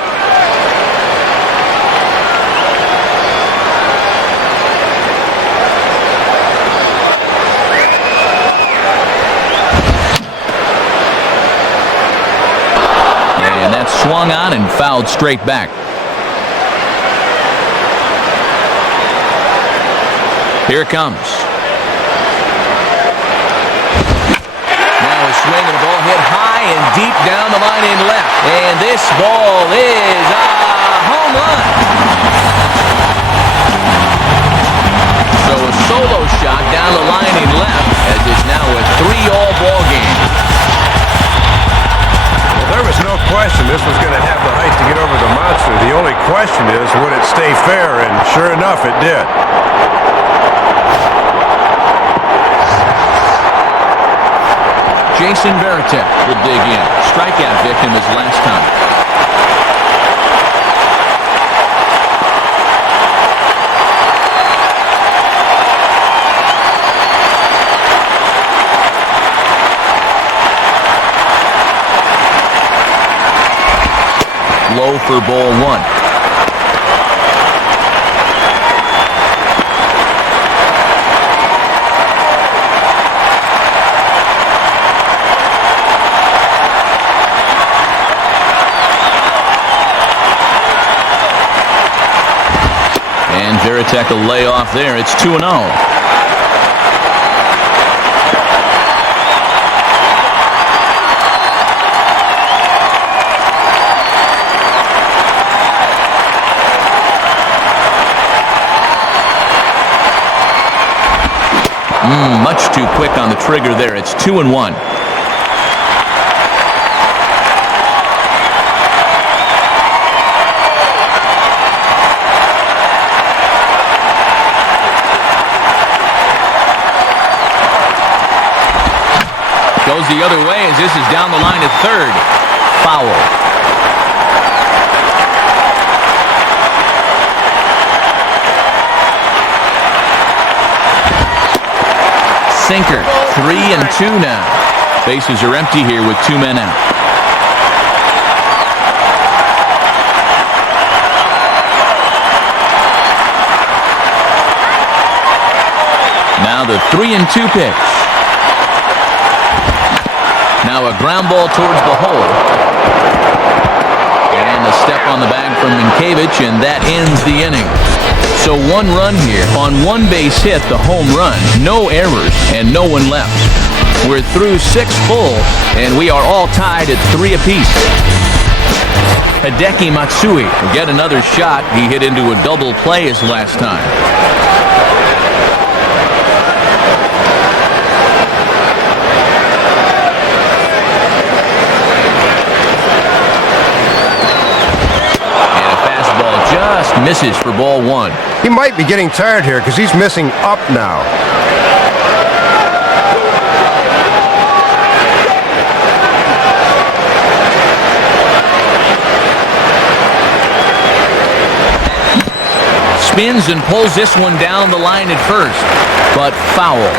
Swung on and fouled straight back. Here it comes. Now a swing and a ball hit high and deep down the line in left. And this ball is a home run. So a solo shot down the line in left as it's now a 3-all ball game. There was no question this was going to have the height to get over the monster. The only question is, would it stay fair? And sure enough, it did. Jason Varitek will dig in. Strikeout victim his last time. Low for ball 1. And Varitek will lay off there. It's 2-0. Much too quick on the trigger there. It's 2-1. Goes the other way as this is down the line at third. Foul. Sinker. 3-2 now. Bases are empty here with 2 men out. Now the 3-2 pitch. Now a ground ball towards the hole. And a step on the bag from Minkiewicz, and that ends the inning. So 1 run here on 1 base hit, the home run. No errors and no one left. We're through 6 full, and we are all tied at 3 apiece. Hideki Matsui will get another shot. He hit into a double play his last time. Just misses for ball 1. He might be getting tired here because he's missing up now. Spins and pulls this one down the line at first, but foul.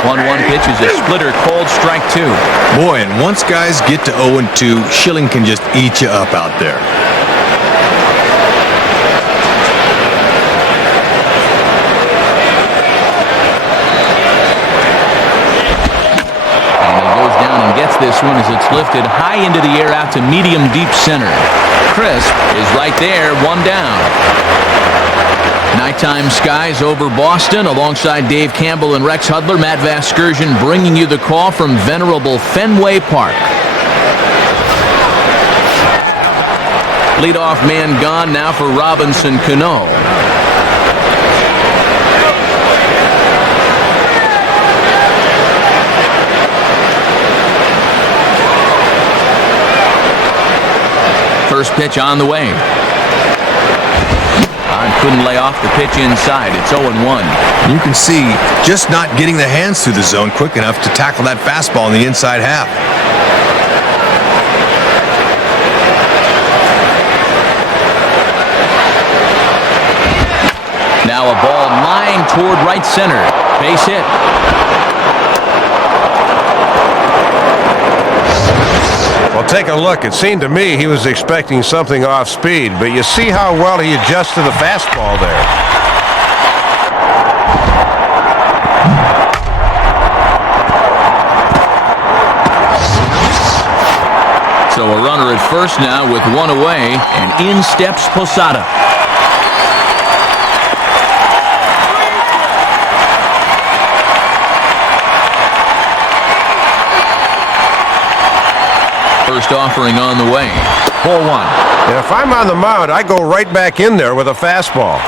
1-1 pitch is a splitter, called strike 2. Boy, and once guys get to 0-2, Schilling can just eat you up out there. And he goes down and gets this one as it's lifted high into the air out to medium deep center. Crisp is right there, 1 down. Nighttime skies over Boston. Alongside Dave Campbell and Rex Hudler, Matt Vasgersian bringing you the call from venerable Fenway Park. Leadoff man gone now for Robinson Cano. First pitch on the way. Couldn't lay off the pitch inside. It's 0-1. You can see just not getting the hands through the zone quick enough to tackle that fastball in the inside half. Now a ball lined toward right center. Base hit. Well, take a look. It seemed to me he was expecting something off speed, but you see how well he adjusted the fastball there. So a runner at first now with one away, and in steps Posada. First offering on the way. Ball one. And if I'm on the mound, I go right back in there with a fastball.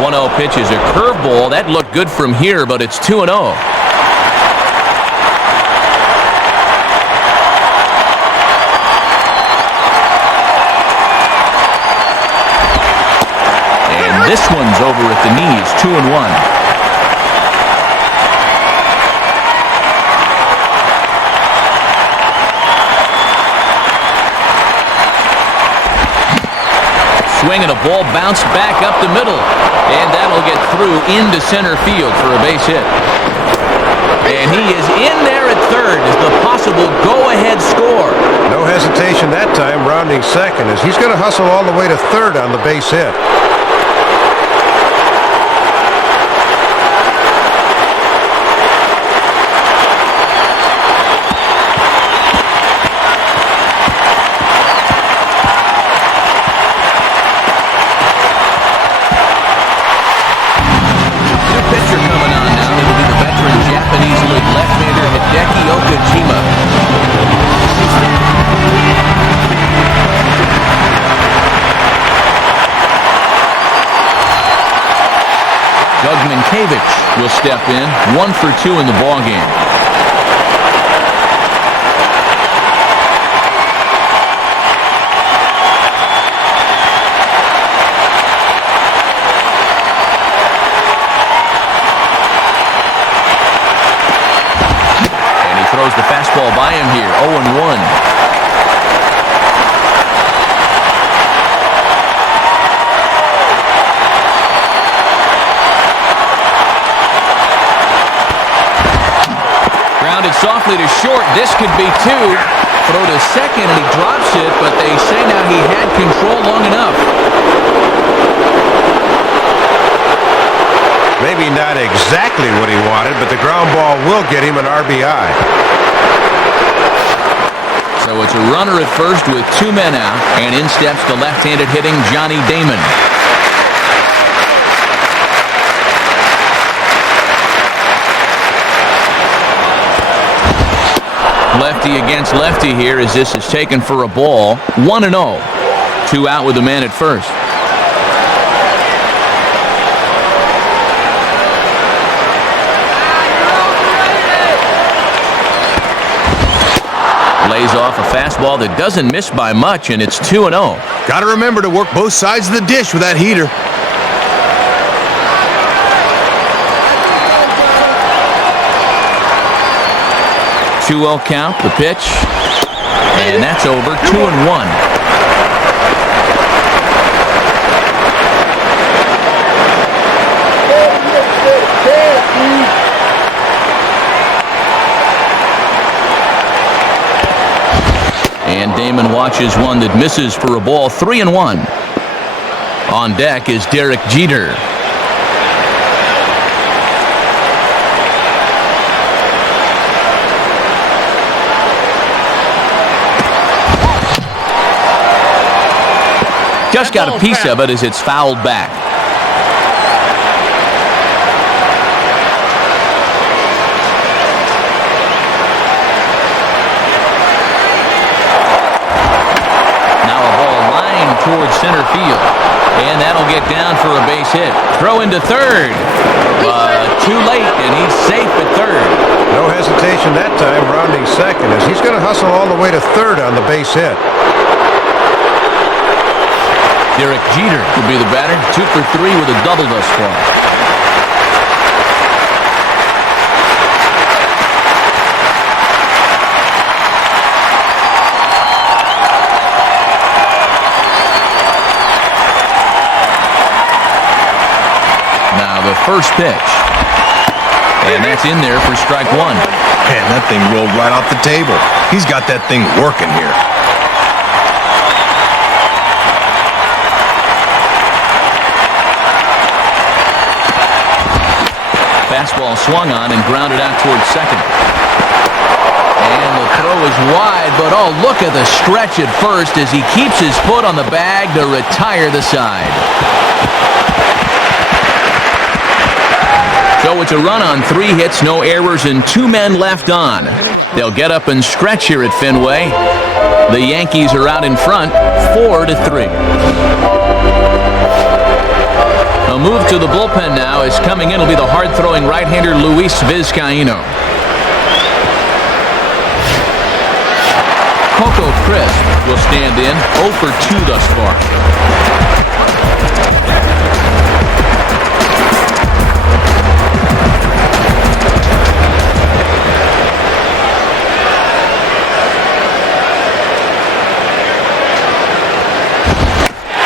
One-0 pitch is a curveball. That looked good from here, but it's 2-0. This one's over at the knees, 2-1. Swing and a ball bounced back up the middle. And that'll get through into center field for a base hit. And he is in there at third as the possible go-ahead score. No hesitation that time, rounding second, as he's going to hustle all the way to third on the base hit. Will step in, 1 for 2 in the ballgame. And he throws the fastball by him here, 0-1. Softly to short. This could be 2. Throw to second, and he drops it, but they say now he had control long enough. Maybe not exactly what he wanted, but the ground ball will get him an RBI. So it's a runner at first with 2 men out, and in steps the left-handed hitting Johnny Damon. Lefty against lefty here as this is taken for a ball. 1-0. 2 out with a man at first. Lays off a fastball that doesn't miss by much, and it's 2-0. Got to remember to work both sides of the dish with that heater. 2-0 count, the pitch, and that's over. 2-1. And Damon watches one that misses for a ball. 3-1. On deck is Derek Jeter. Just got a piece of it as it's fouled back. Now a ball lined towards center field. And that'll get down for a base hit. Throw into third. But too late, and he's safe at third. No hesitation that time, rounding second, as he's going to hustle all the way to third on the base hit. Derek Jeter will be the batter, 2 for 3 with a double thus far. Now the first pitch. And that's in there for strike one. Man, that thing rolled right off the table. He's got that thing working here. Fastball swung on and grounded out towards second. And the throw is wide, but oh, look at the stretch at first as he keeps his foot on the bag to retire the side. So it's a run on 3 hits, no errors, and 2 men left on. They'll get up and stretch here at Fenway. The Yankees are out in front, 4-3. A move to the bullpen now is coming in. Will be the hard-throwing right-hander Luis Vizcaíno. Coco Crisp will stand in, 0 for 2 thus far.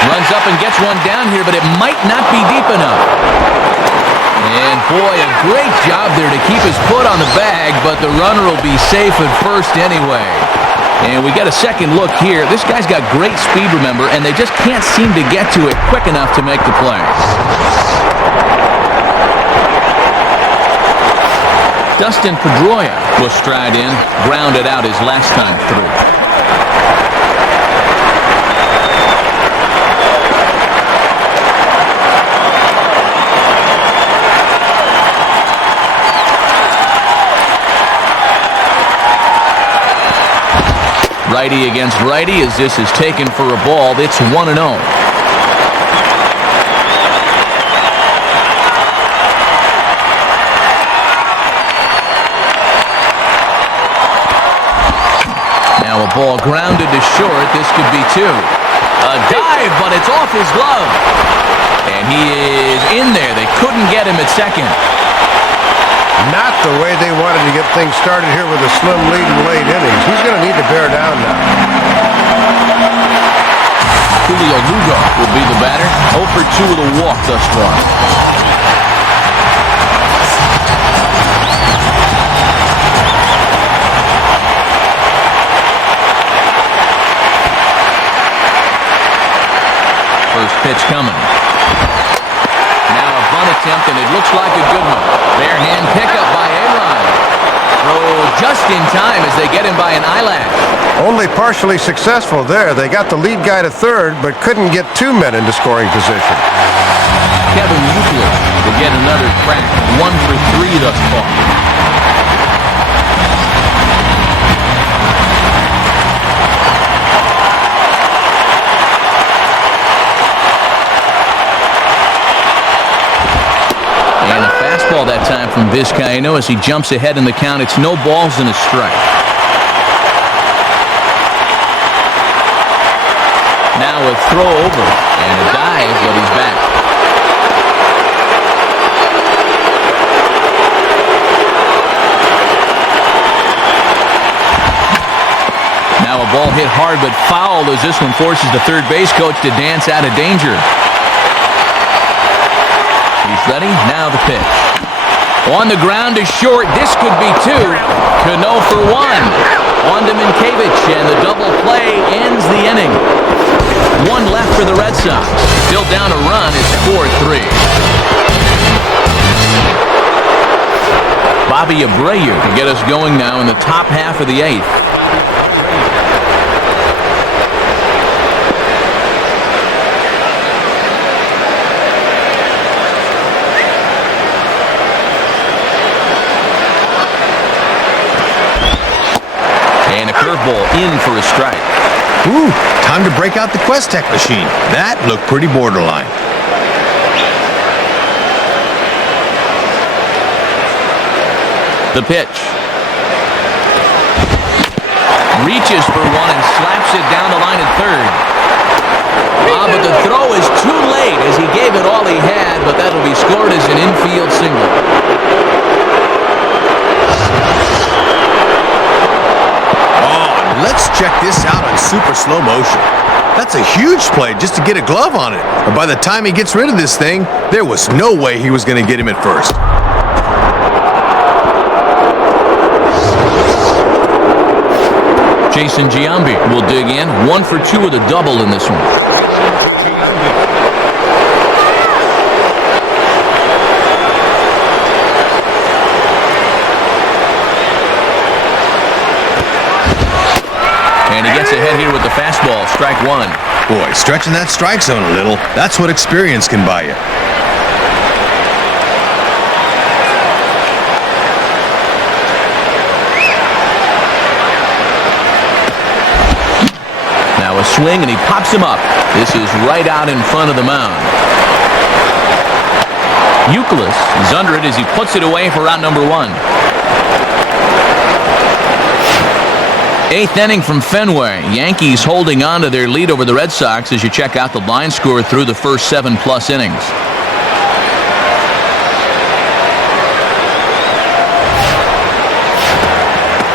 Runs up and gets one down here, but it might not be deep enough. And boy, a great job there to keep his foot on the bag, but the runner will be safe at first anyway. And we get a second look here. This guy's got great speed, remember, and they just can't seem to get to it quick enough to make the play. Dustin Pedroia will stride in, grounded out his last time through. Righty against righty as this is taken for a ball. It's 1-0. Now a ball grounded to short. This could be 2. A dive, but it's off his glove. And he is in there. They couldn't get him at second. Not the way they wanted to get things started here with a slim lead in late innings. He's going to need to bear down now. Julio Lugo will be the batter. 0 for 2 with a walk thus far. First pitch coming. Now a bunt attempt, and it looks like a good one. Bare hand pickup by Aaron. Throw just in time as they get him by an eyelash. Only partially successful there. They got the lead guy to third, but couldn't get 2 men into scoring position. Kevin Euclid will get another crack. 1 for 3 thus far. And a fastball that time from Vizcaíno as he jumps ahead in the count. It's no balls and a strike. Now a throw over and a dive, but he's back. Now a ball hit hard but foul as this one forces the third base coach to dance out of danger. He's ready. Now the pitch. On the ground to short. This could be 2. Cano for 1. On to Minkiewicz, and the double play ends the inning. 1 left for the Red Sox. Still down a run. It's 4-3. Bobby Abreu to get us going now in the top half of the 8th. And a curveball in for a strike. Ooh, time to break out the Quest Tech machine. That looked pretty borderline. The pitch. Reaches for one and slaps it down the line at third. But the throw is too late as he gave it all he had, but that'll be scored as an infield single. Oh, let's check this out on super slow motion. That's a huge play just to get a glove on it. But by the time he gets rid of this thing, there was no way he was going to get him at first. Jason Giambi will dig in. 1 for 2 with a double in this one. And he gets ahead here with the fastball. Strike one. Boy, stretching that strike zone a little. That's what experience can buy you. Now a swing, and he pops him up. This is right out in front of the mound. Youkilis is under it as he puts it away for out number 1. 8th inning from Fenway. Yankees holding on to their lead over the Red Sox as you check out the line score through the first 7+ innings.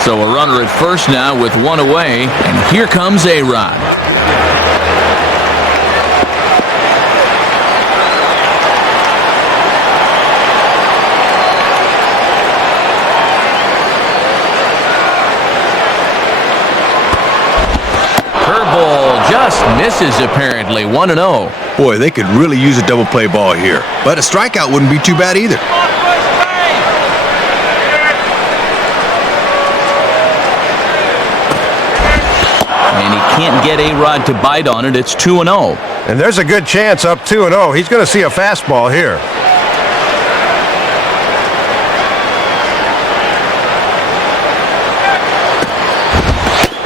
So a runner at first now with 1 away, and here comes A-Rod. Curveball just misses apparently. 1-0. Boy, they could really use a double play ball here. But a strikeout wouldn't be too bad either. And he can't get A-Rod to bite on it. It's 2-0. And there's a good chance up 2-0. He's going to see a fastball here.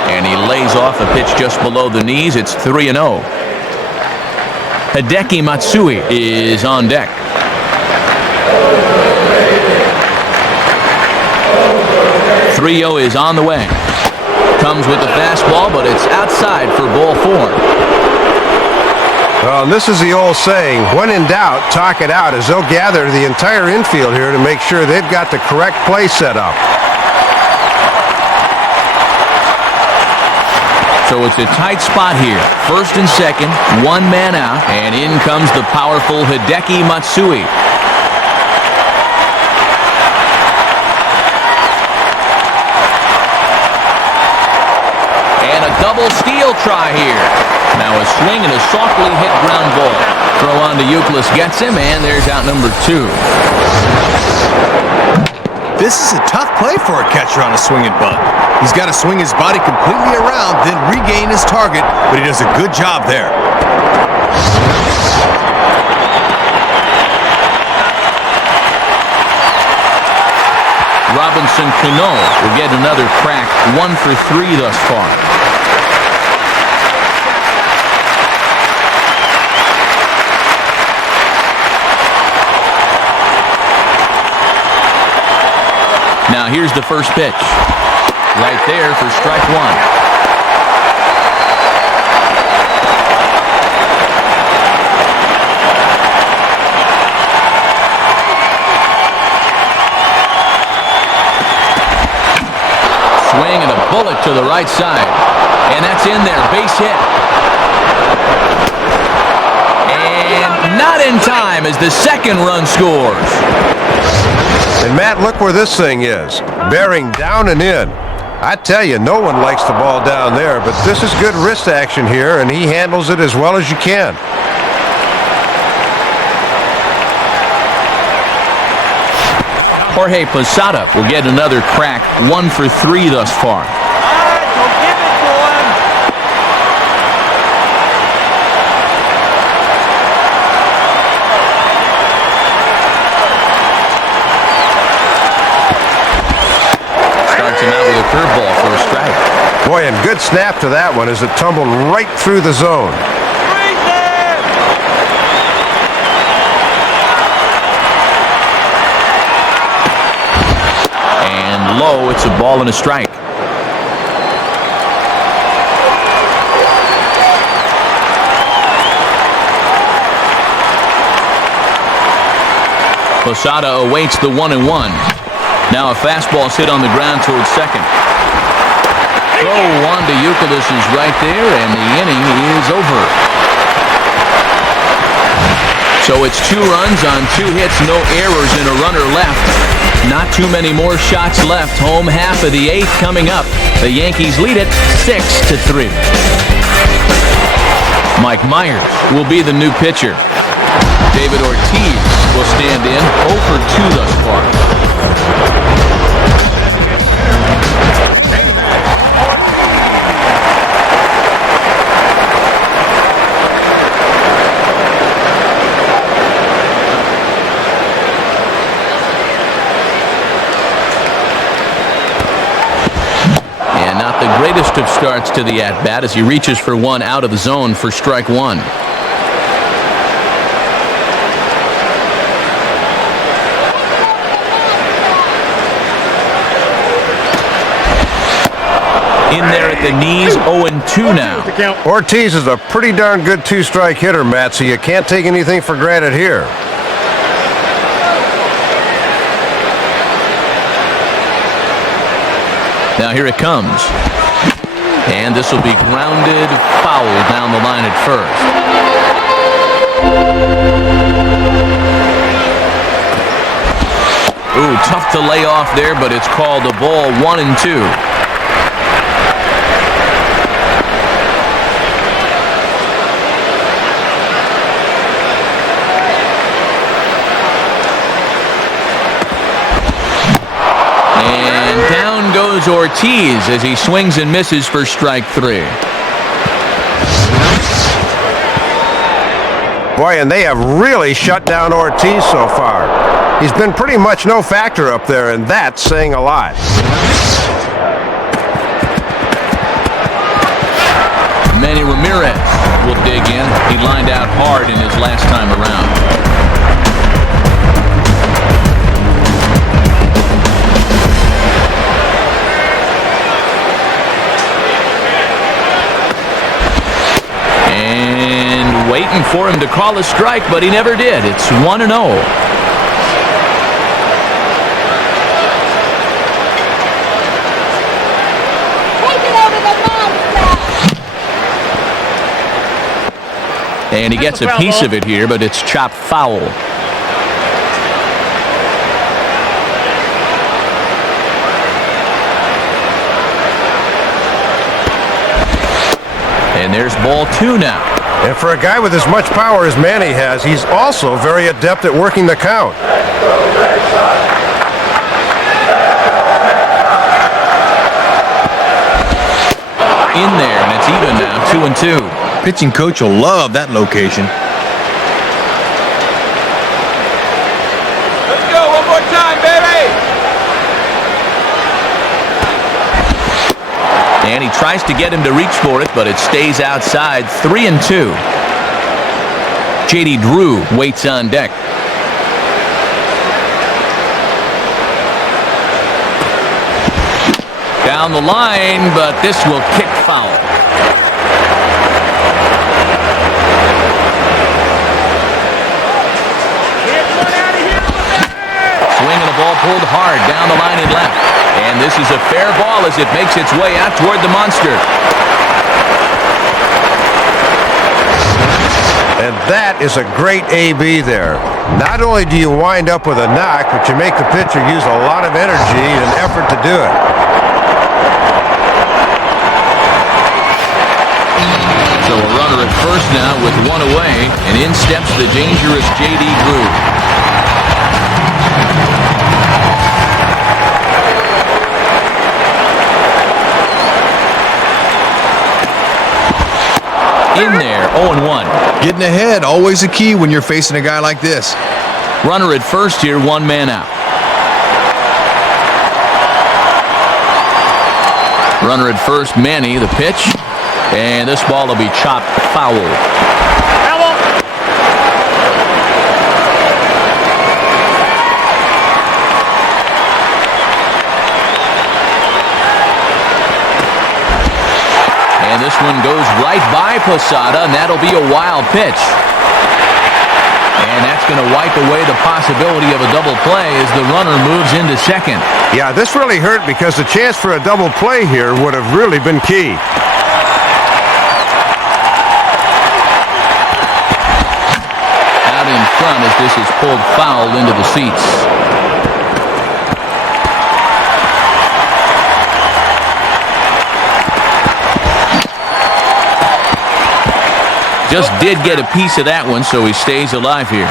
And he lays off a pitch just below the knees. It's 3-0. Hideki Matsui is on deck. .30 is on the way. Comes with the fastball, but it's outside for ball 4. Well, this is the old saying, when in doubt, talk it out, as they'll gather the entire infield here to make sure they've got the correct play set up. So it's a tight spot here. First and second, 1 man out, and in comes the powerful Hideki Matsui. And a double steal try here. Now a swing and a softly hit ground ball. Throw on to Youkilis gets him, and there's out number 2. This is a tough play for a catcher on a swinging bunt. He's got to swing his body completely around, then regain his target, but he does a good job there. Robinson Cano will get another crack. 1 for 3 thus far. Now here's the first pitch. Right there for strike 1. Swing and a bullet to the right side. And that's in there. Base hit. And not in time as the second run scores. And Matt, look where this thing is. Bearing down and in. I tell you, no one likes the ball down there, but this is good wrist action here, and he handles it as well as you can. Jorge Posada will get another crack. 1 for 3 thus far. Don't give it to him. Starts him out with a curveball for a strike. Boy, and good snap to that one as it tumbled right through the zone. low. It's a ball and a strike. Posada awaits the 1-1. Now a fastball hit on the ground towards second. Throw on to Youkilis is right there, and the inning is over. So it's 2 runs on 2 hits, no errors, and a runner left. Not too many more shots left. Home half of the 8th coming up. The Yankees lead it 6-3. Mike Myers will be the new pitcher. David Ortiz will stand in 0 for 2 thus far. And not the greatest of starts to the at-bat as he reaches for one out of the zone for strike 1. In there at the knees, 0-2 now. Ortiz is a pretty darn good 2-strike hitter, Matt, so you can't take anything for granted here. Now here it comes. And this will be grounded foul down the line at first. Ooh, tough to lay off there, but it's called a ball. 1-2. Down goes Ortiz as he swings and misses for strike 3. Boy, and they have really shut down Ortiz so far. He's been pretty much no factor up there, and that's saying a lot. Manny Ramirez will dig in. He lined out hard in his last time around. And waiting for him to call a strike, but he never did. It's 1-0. And he gets a piece of it here, but it's chopped foul. And there's ball 2 now. And for a guy with as much power as Manny has, he's also very adept at working the count. In there, and it's even now, 2-2. Pitching coach will love that location. Let's go, one more time, baby! And he tries to get him to reach for it, but it stays outside. 3-2. J.D. Drew waits on deck. Down the line, but this will kick foul. Swinging a ball pulled hard down the line and left. And this is a fair ball as it makes its way out toward the monster. And that is a great AB there. Not only do you wind up with a knock, but you make the pitcher use a lot of energy and effort to do it. So a runner at first now with 1 away, and in steps the dangerous J.D. Drew. In there, 0-1. Getting ahead, always a key when you're facing a guy like this. Runner at first here, 1 man out. Runner at first, Manny, the pitch. And this ball will be chopped foul. one goes right by Posada, and that'll be a wild pitch. And that's going to wipe away the possibility of a double play as the runner moves into second. Yeah, this really hurt because the chance for a double play here would have really been key. Out in front as this is pulled foul into the seats. Just did get a piece of that one, so he stays alive here.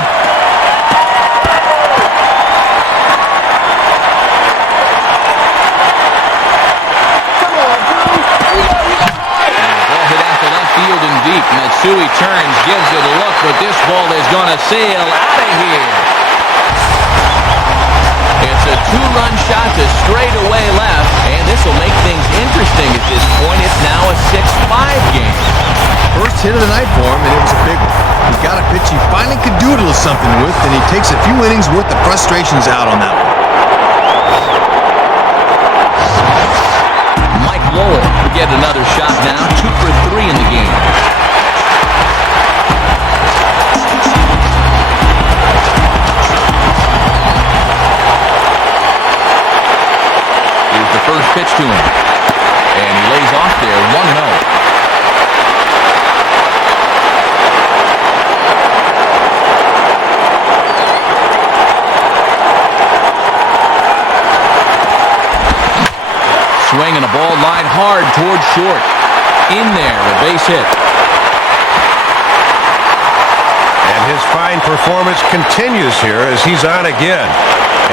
Ball hit out to left field and deep. Matsui turns, gives it a look, but this ball is going to sail out of here. It's a two-run shot to straightaway left, and this will make things interesting at this point. It's now a 6-5 game. First hit of the night for him, and it was a big one. He got a pitch he finally could do a little something with, and he takes a few innings worth of frustrations out on that one. Mike Lowell will get another shot now, 2 for 3 in the game. Here's the first pitch to him, and he lays off there, 1-0. Swinging a ball line hard towards short. In there, a base hit. And his fine performance continues here as he's on again.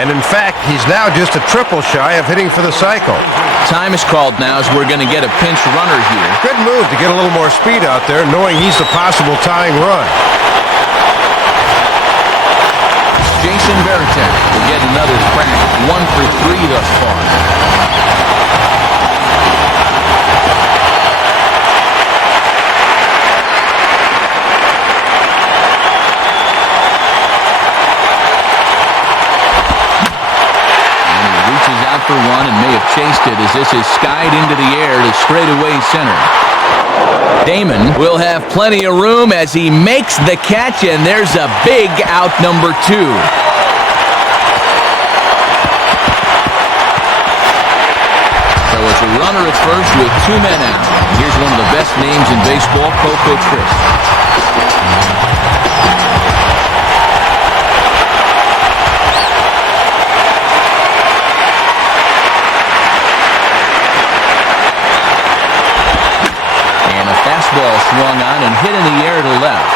And in fact, he's now just a triple shy of hitting for the cycle. Time is called now as we're going to get a pinch runner here. Good move to get a little more speed out there, knowing he's the possible tying run. Jason Varitek will get another crack, 1 for 3 thus far. For one and may have chased it as this is skied into the air to straightaway center. Damon will have plenty of room as he makes the catch, and there's a big out number 2. So it's a runner at first with 2 men out. Here's one of the best names in baseball, Coco Trist. Ball swung on and hit in the air to left.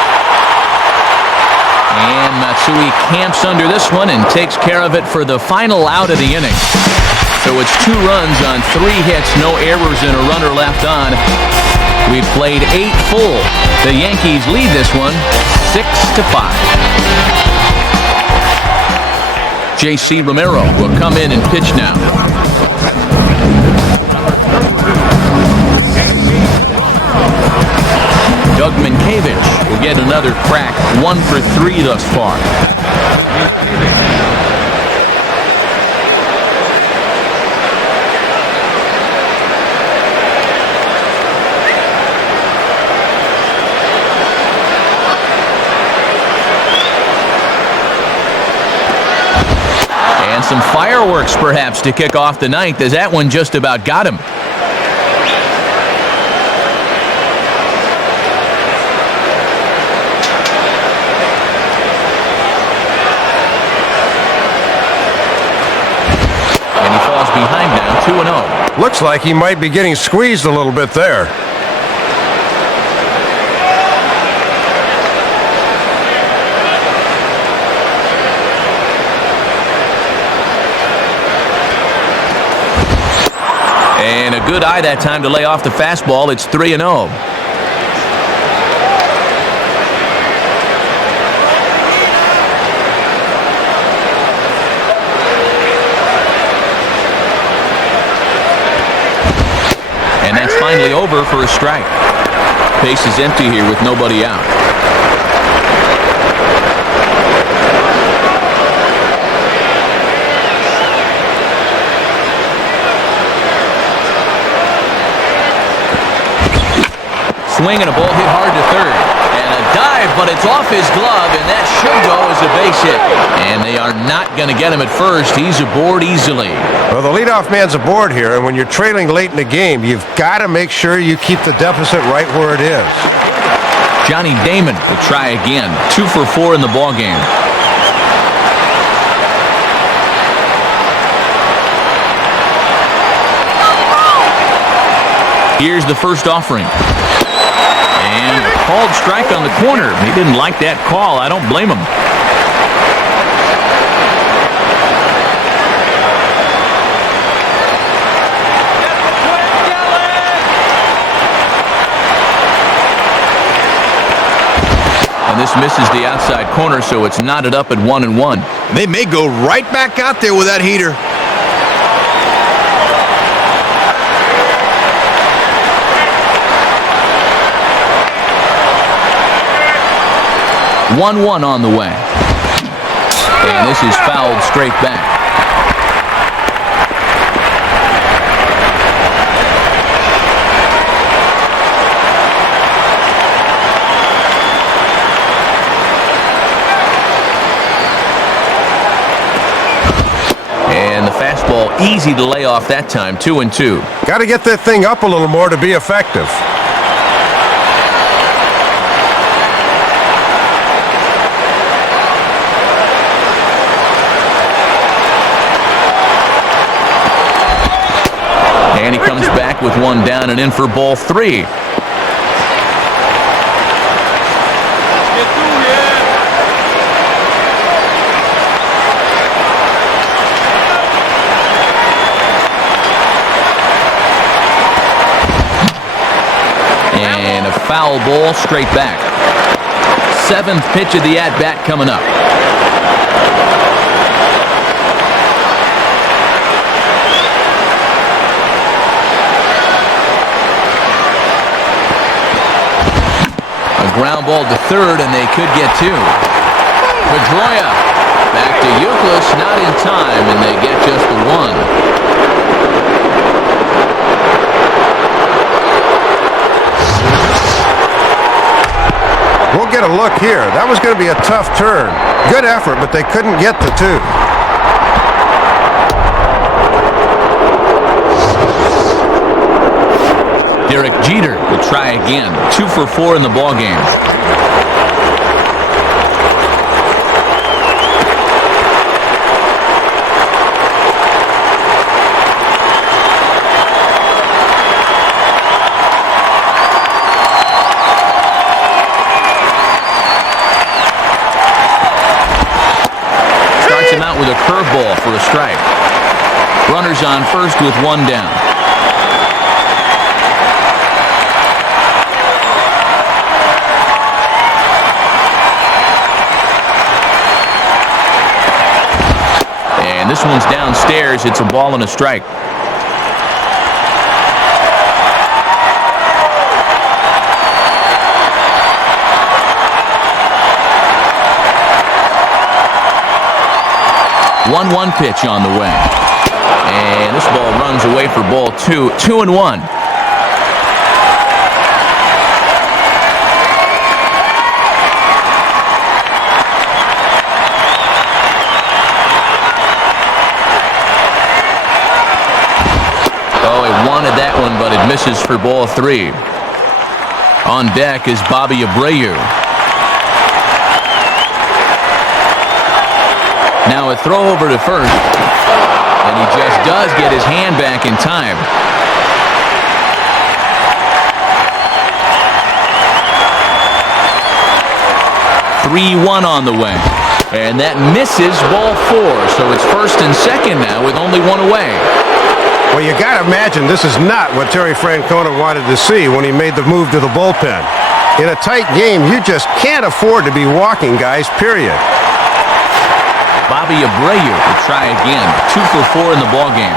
And Matsui camps under this one and takes care of it for the final out of the inning. So it's 2 runs on 3 hits, no errors and a runner left on. We've played 8 full. The Yankees lead this one 6-5. J.C. Romero will come in and pitch now. Doug Minkiewicz will get another crack, 1 for 3 thus far. And some fireworks perhaps to kick off the ninth, as that one just about got him. Behind now, 2-0. Looks like he might be getting squeezed a little bit there. And a good eye that time to lay off the fastball. It's 3-0. And that's finally over for a strike. Base is empty here with nobody out. swing and a ball hit hard to third. And a dive, but it's off his glove, and that should go as a base hit. And they are not going to get him at first. He's aboard easily. Well, the leadoff man's aboard here, and when you're trailing late in the game, you've got to make sure you keep the deficit right where it is. Johnny Damon will try again. 2 for 4 in the ballgame. Here's the first offering. And a called strike on the corner. He didn't like that call. I don't blame him. And this misses the outside corner, so it's knotted up at 1-1. They may go right back out there with that heater. 1-1 on the way. And this is fouled straight back. And the fastball easy to lay off that time. 2-2. Got to get that thing up a little more to be effective. And he comes back with one down and in for ball 3. And a foul ball straight back. 7th pitch of the at-bat coming up. Ground ball to third, and they could get 2. Pedroia back to Euclid, not in time, and they get just the 1. We'll get a look here. That was going to be a tough turn. Good effort, but they couldn't get the 2. Derek Jeter will try again. 2 for 4 in the ballgame. Starts him out with a curveball for a strike. Runners on first with 1 down. And this one's downstairs. It's a ball and a strike. One pitch on the way. And this ball runs away for ball 2. 2-1. Wanted that one, but it misses for ball 3. On deck is Bobby Abreu. Now a throw over to first, and he just does get his hand back in time. 3-1 on the way, and that misses ball 4. So it's first and second now with only 1 away. Well, you got to imagine this is not what Terry Francona wanted to see when he made the move to the bullpen. In a tight game, you just can't afford to be walking guys, period. Bobby Abreu will try again. 2 for 4 in the ballgame.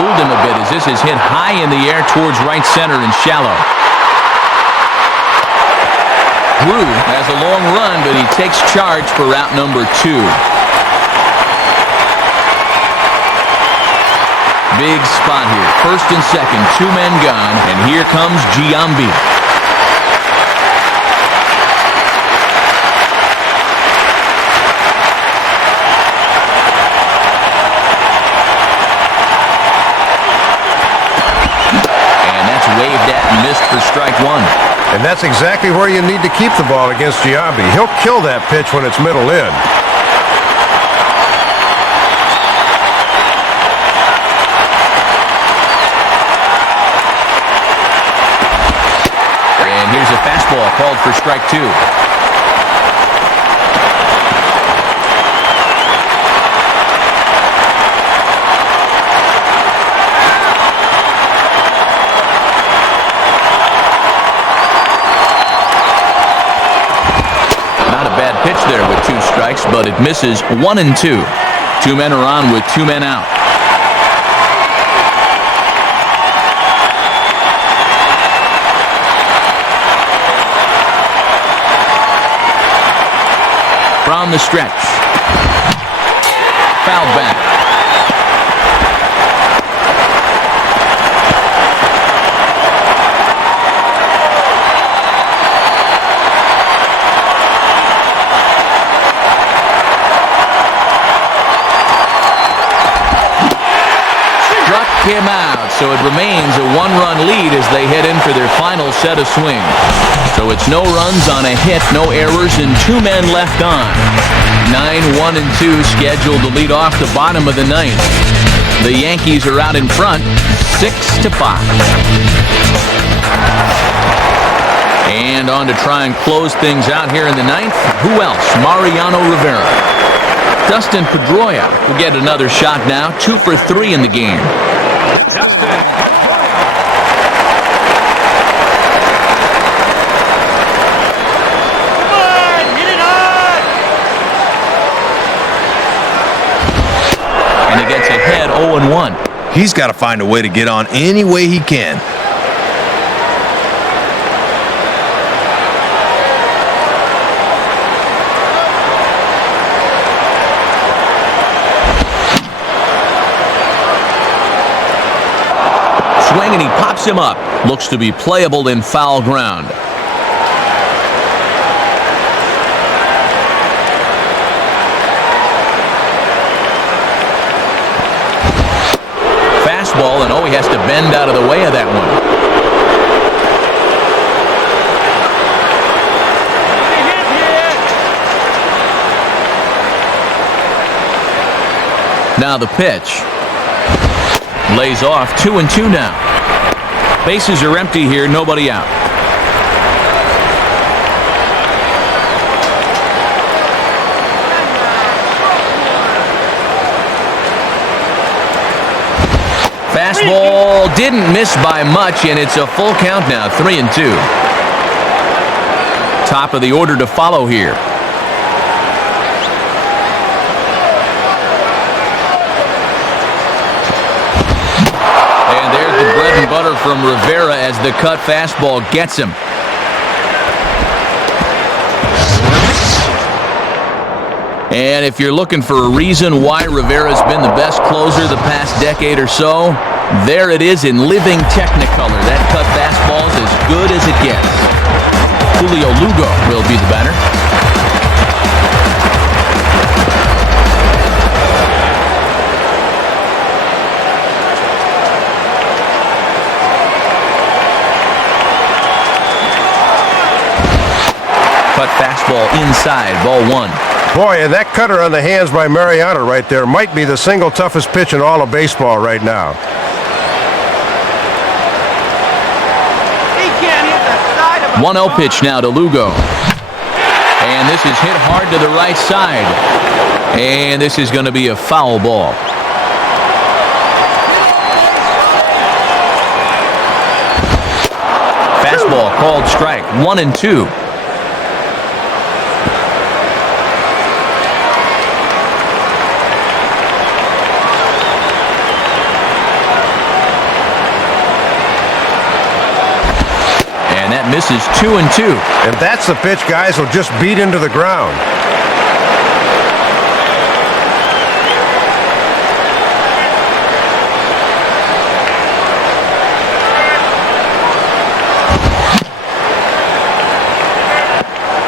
fooled him a bit as this is hit high in the air towards right center and shallow. Drew has a long run, but he takes charge for route number 2. Big spot here. First and second, 2 men gone, and here comes Giambi. And that's waved at and missed for strike 1. And that's exactly where you need to keep the ball against Giambi. He'll kill that pitch when it's middle in. Here's a fastball called for strike 2. Not a bad pitch there with 2 strikes, but it misses 1 and 2. 2 men are on with 2 men out. From the stretch. Fouled back. Struck him out, so it remains a 1-run lead as they head in for their final set of swings. So it's no runs on a hit, no errors, and 2 men left on. 9-1 and 2 scheduled to lead off the bottom of the 9th. The Yankees are out in front, 6-5. And on to try and close things out here in the 9th. Who else? Mariano Rivera. Dustin Pedroia will get another shot now, 2 for 3 in the game. Dustin Pedroia. Come on, hit it hard! And he gets ahead 0-1. He's got to find a way to get on any way he can. Swing and he pops him up. Looks to be playable in foul ground. Fastball, and he has to bend out of the way of that one. Now the pitch. Lays off 2-2 now. Bases are empty here, nobody out. Fastball didn't miss by much, and it's a full count now, 3-2. Top of the order to follow here. Bread and butter from Rivera as the cut fastball gets him. And if you're looking for a reason why Rivera's been the best closer the past decade or so, there it is in living technicolor. That cut fastball's as good as it gets. Julio Lugo will be the batter. Cut fastball inside, ball 1. Boy, and that cutter on the hands by Mariano right there might be the single toughest pitch in all of baseball right now. He can't hit the side of a 1-0 pitch now to Lugo. And this is hit hard to the right side. And this is going to be a foul ball. Fastball called strike, 1-2. misses 2-2. And that's the pitch guys will just beat into the ground.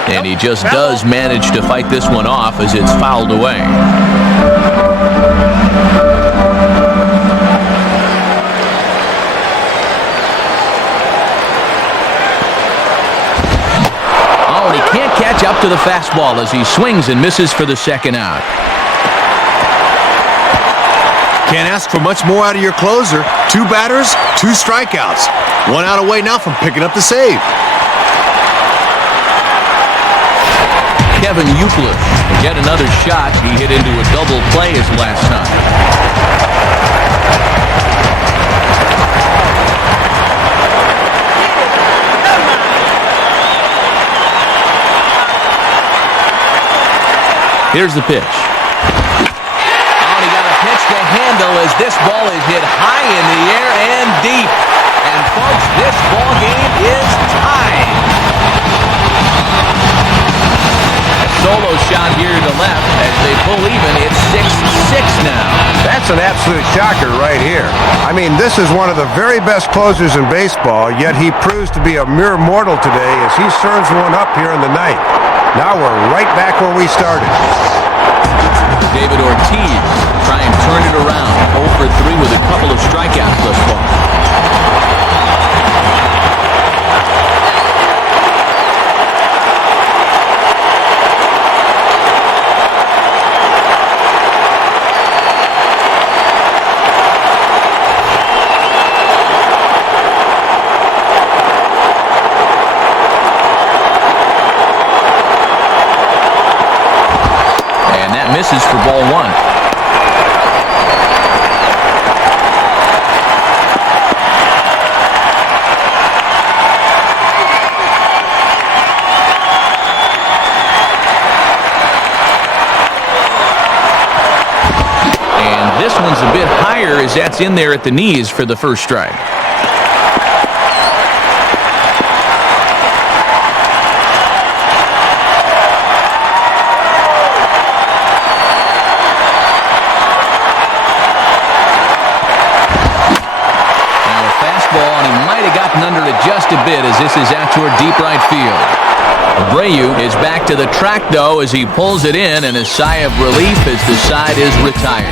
And he just does manage to fight this one off as it's fouled away. Oh, and he can't catch up to the fastball as he swings and misses for the second out. Can't ask for much more out of your closer. 2 batters, 2 strikeouts. 1 out away now from picking up the save. Kevin Euclid will get another shot. He hit into a double play his last time. Here's the pitch. Oh, he got a pitch to handle as this ball is hit high in the air and deep. And folks, this ball game is tied. Solo shot here to left as they pull even. It's 6-6 now. That's an absolute shocker right here. I mean, this is one of the very best closers in baseball, yet he proves to be a mere mortal today as he serves one up here in the ninth. Now we're right back where we started. David Ortiz try and turn it around. 0 for 3 with a couple of strikeouts thus far. Misses for ball 1. And this one's a bit higher as that's in there at the knees for the first strike. Under it just a bit as this is out toward deep right field. Abreu is back to the track though as he pulls it in, and a sigh of relief as the side is retired.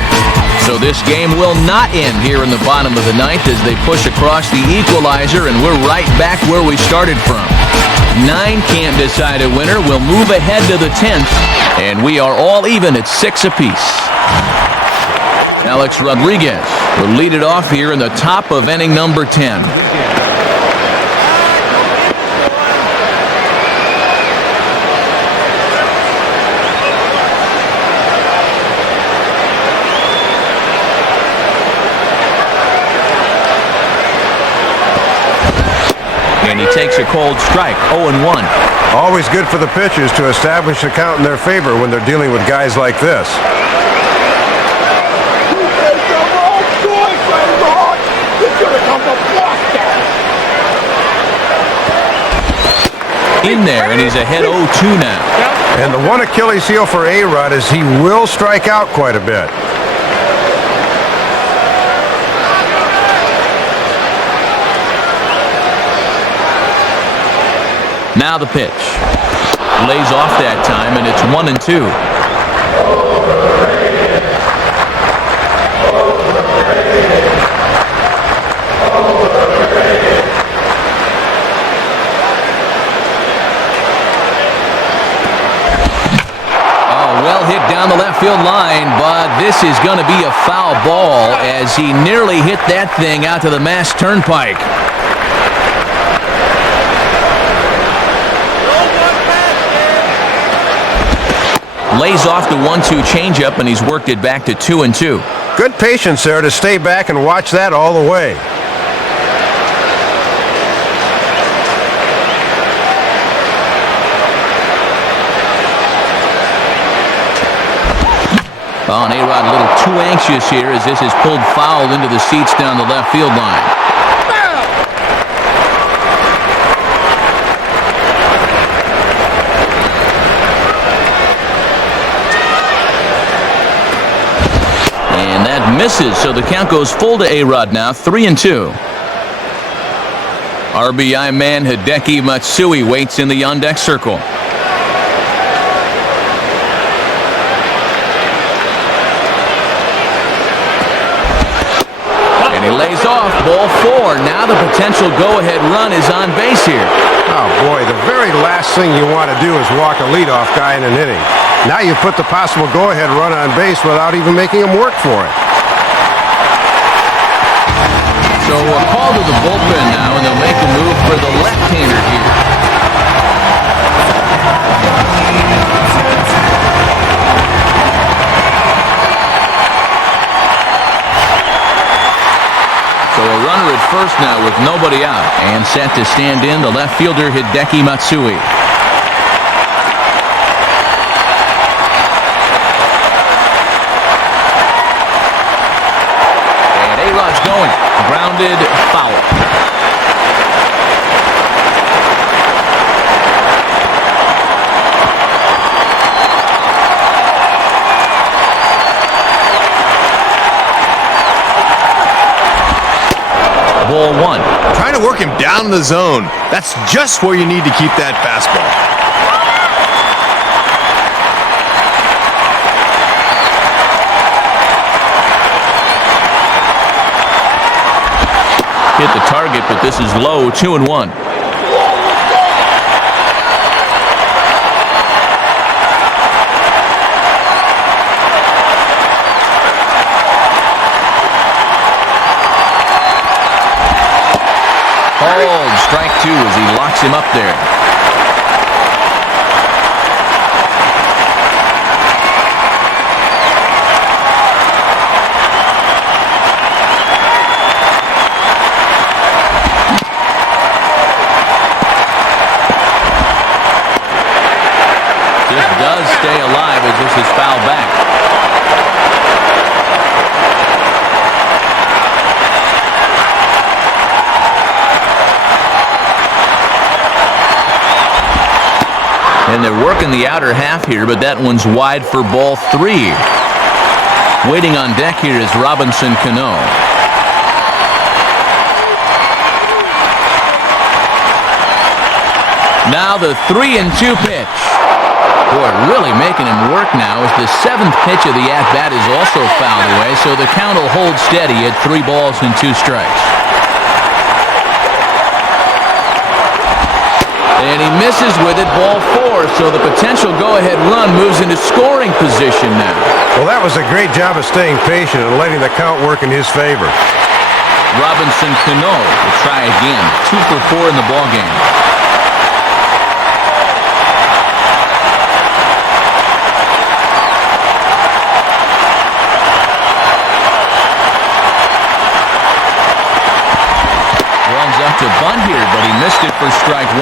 So this game will not end here in the bottom of the ninth as they push across the equalizer, and we're right back where we started from. 9 can't decide a winner. We'll move ahead to the 10th, and we are all even at 6 apiece. Alex Rodriguez will lead it off here in the top of inning number 10. And he takes a cold strike, 0-1. Always good for the pitchers to establish a count in their favor when they're dealing with guys like this. In there, and he's ahead 0-2 now. And the one Achilles heel for A-Rod is he will strike out quite a bit. Now the pitch. Lays off that time, and it's 1-2. Oh, well hit down the left field line, but this is going to be a foul ball as he nearly hit that thing out to the Mass Turnpike. Lays off the 1-2 changeup, and he's worked it back to 2-2. Good patience there to stay back and watch that all the way. Oh, and A-Rod a little too anxious here as this is pulled foul into the seats down the left field line. Misses, so the count goes full to A-Rod now, 3-2. RBI man Hideki Matsui waits in the on-deck circle. And he lays off, ball 4. Now the potential go-ahead run is on base here. Oh, boy, the very last thing you want to do is walk a leadoff guy in an inning. Now you put the possible go-ahead run on base without even making him work for it. So a call to the bullpen now, and they'll make a move for the left-hander here. So a runner at first now with nobody out, and set to stand in the left fielder Hideki Matsui. And A-Rod's going. Grounded foul. Ball 1. Trying to work him down in the zone. That's just where you need to keep that fastball. Hit the target, but this is low, 2-1. Called strike 2 as he locks him up there. Does stay alive as this is fouled back. And they're working the outer half here, but that one's wide for ball 3. Waiting on deck here is Robinson Cano. Now the 3-2 pitch. Boy, really making him work now as the 7th pitch of the at-bat is also fouled away, so the count will hold steady at 3 balls and 2 strikes. And he misses with it, ball 4, so the potential go-ahead run moves into scoring position now. Well, that was a great job of staying patient and letting the count work in his favor. Robinson Cano will try again, 2 for 4 in the ballgame. To bunt here, but he missed it for strike 1.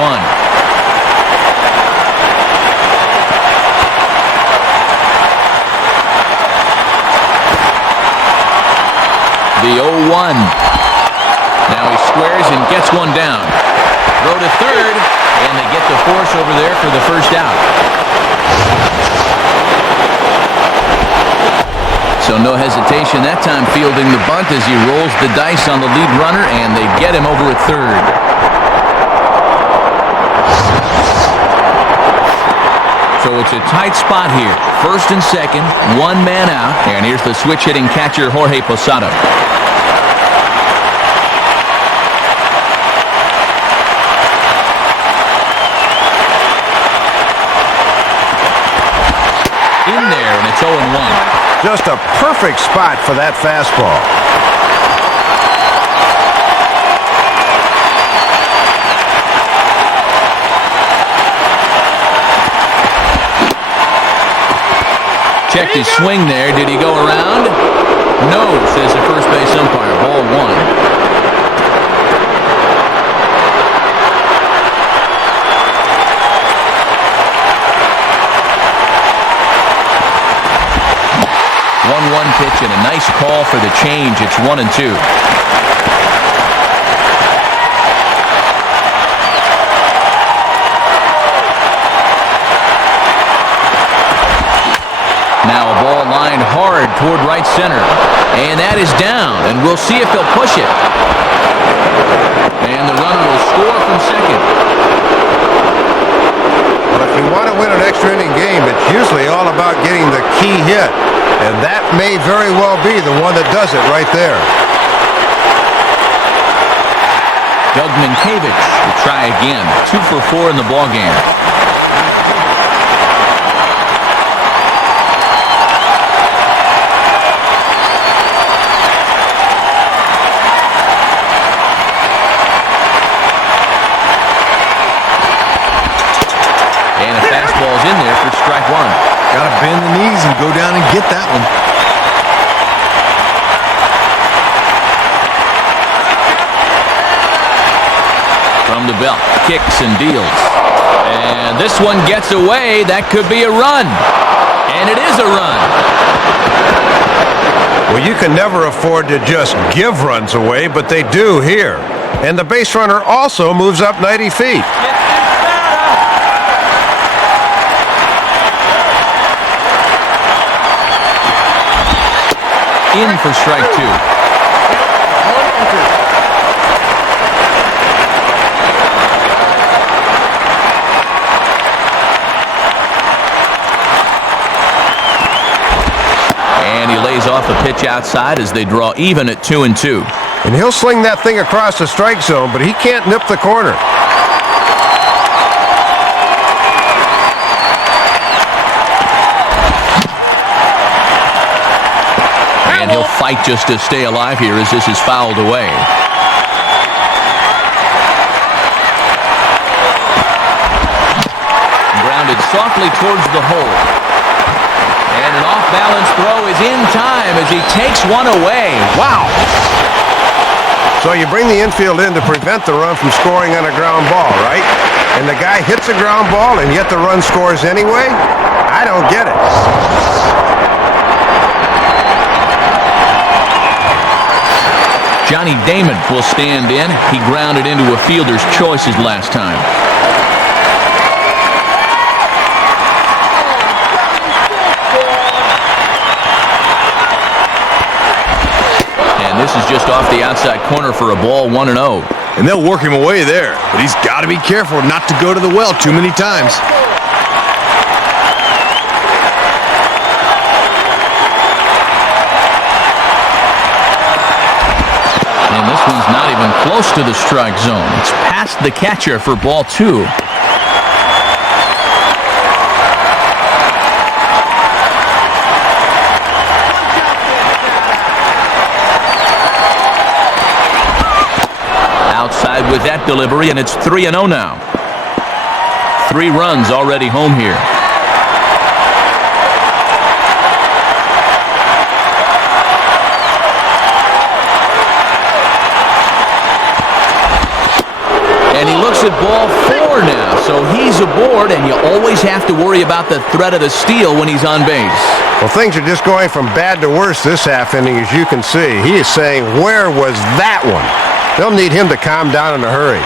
The 0-1. Now he squares and gets one down. Throw to third, and they get the force over there for the first out. So no hesitation that time fielding the bunt as he rolls the dice on the lead runner, and they get him over at third. So it's a tight spot here. First and second, 1 man out, and here's the switch-hitting catcher Jorge Posada. In there, and it's 0-1. Just a perfect spot for that fastball. Checked his swing there. Did he go around? No, says the first base umpire. Ball 1. One pitch and a nice call for the change. It's 1-2. Now a ball lined hard toward right center. And that is down, and we'll see if they'll push it. And the runner will score from second. Well, if you want to win an extra inning game, it's usually all about getting the key hit. And that may very well be the one that does it right there. Doug Minkiewicz will try again. 2 for 4 in the ballgame. And a fastball's in there for strike one. Got to bend the knees and go down and get that one. From the belt, kicks and deals. And this one gets away. That could be a run. And it is a run. Well, you can never afford to just give runs away, but they do here. And the base runner also moves up 90 feet. In for strike two. And he lays off a pitch outside as they draw even at 2-2. And he'll sling that thing across the strike zone, but he can't nip the corner. And he'll fight just to stay alive here as this is fouled away. Grounded softly towards the hole. And an off-balance throw is in time as he takes one away. Wow! So you bring the infield in to prevent the run from scoring on a ground ball, right? And the guy hits a ground ball and yet the run scores anyway? I don't get it. Johnny Damon will stand in. He grounded into a fielder's choices last time. And this is just off the outside corner for a ball, 1-0. And they'll work him away there, but he's got to be careful not to go to the well too many times. And this one's not even close to the strike zone. It's past the catcher for ball 2. Outside with that delivery, and it's 3-0 now. 3 runs already home here. And he looks at ball 4 now, so he's aboard, and you always have to worry about the threat of the steal when he's on base. Well, things are just going from bad to worse this half inning, as you can see. He is saying, where was that one? They'll need him to calm down in a hurry.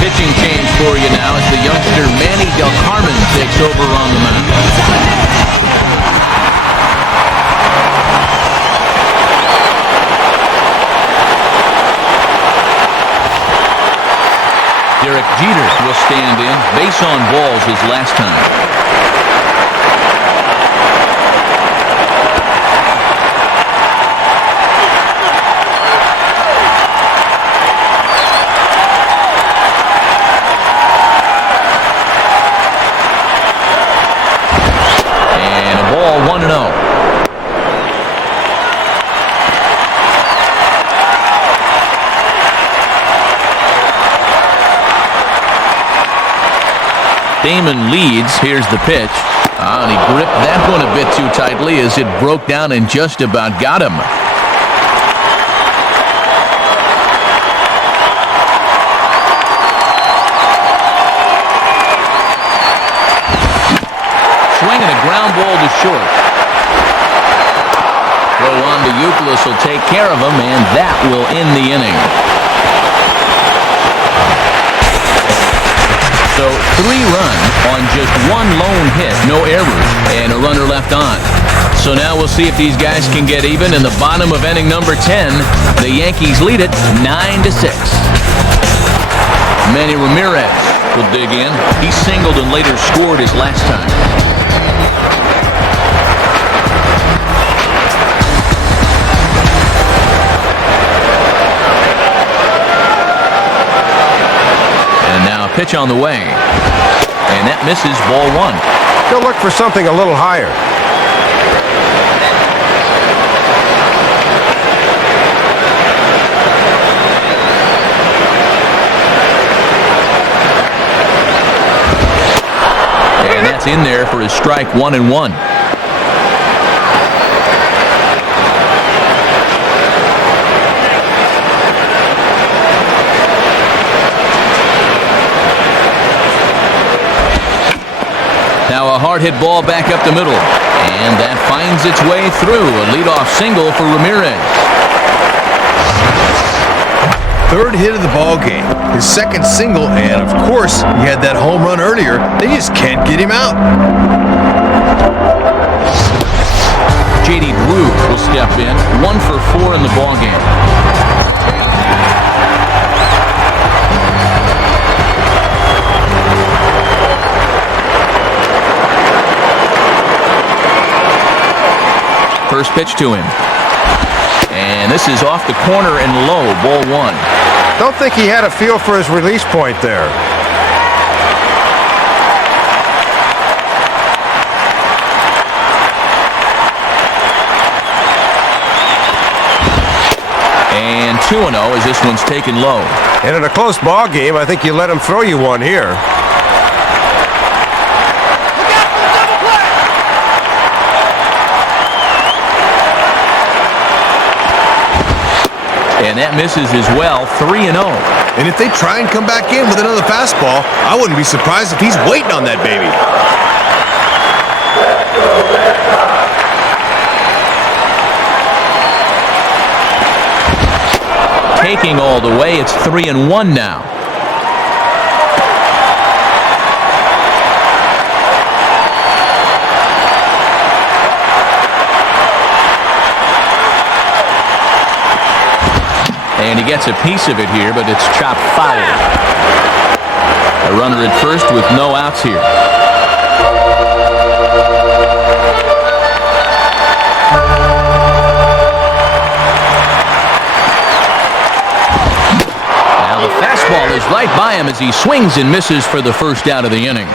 Pitching change for you now as the youngster Manny Del Carmen takes over on the mound. Derek Jeter will stand in. Base on balls his last time. And a ball, 1-0. Damon leads. Here's the pitch. And he gripped that one a bit too tightly as it broke down and just about got him. Swinging a ground ball to short. Throw on to Youkilis will take care of him, and that will end the inning. So 3 runs on just 1 lone hit, no errors, and a runner left on. So now we'll see if these guys can get even in the bottom of inning number 10. The Yankees lead it 9-6. Manny Ramirez will dig in. He singled and later scored his last time. And now a pitch on the way. And that misses, ball 1. He'll look for something a little higher. And that's in there for his strike, 1-1. Now a hard hit ball back up the middle. And that finds its way through. A leadoff single for Ramirez. 3rd hit of the ball game, his 2nd single, and of course, he had that home run earlier. They just can't get him out. J.D. Drew will step in, 1 for 4 in the ball game. First pitch to him. And this is off the corner and low, ball 1. Don't think he had a feel for his release point there. And 2-0 as this one's taken low. And in a close ball game, I think you let him throw you one here. And that misses as well, 3-0. And if they try and come back in with another fastball, I wouldn't be surprised if he's waiting on that baby. Taking all the way, it's 3-1 now. And he gets a piece of it here, but it's chopped foul. A runner at first with no outs here. Now the fastball is right by him as he swings and misses for the first out of the inning.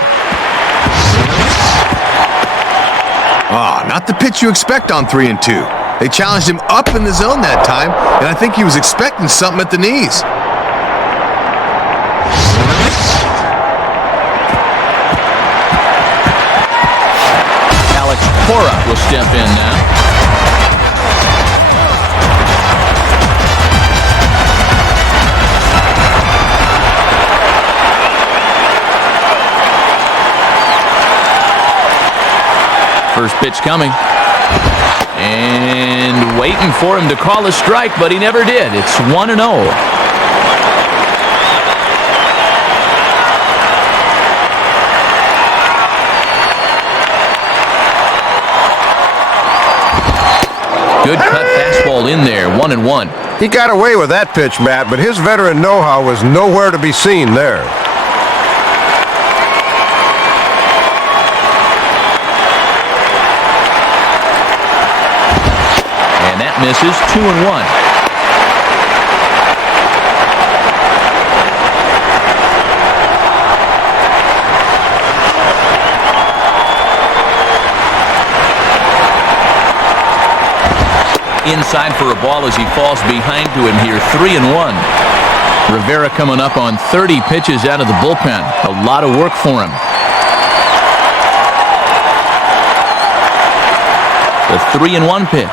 Not the pitch you expect on 3-2. They challenged him up in the zone that time, and I think he was expecting something at the knees. Alex Cora will step in now. First pitch coming. And waiting for him to call a strike, but he never did. It's 1-0. Good cut fastball in there, 1-1. He got away with that pitch, Matt, but his veteran know-how was nowhere to be seen there. Misses, 2-1. Inside for a ball as he falls behind to him here, 3-1. Rivera coming up on 30 pitches out of the bullpen. A lot of work for him. The 3-1 pitch.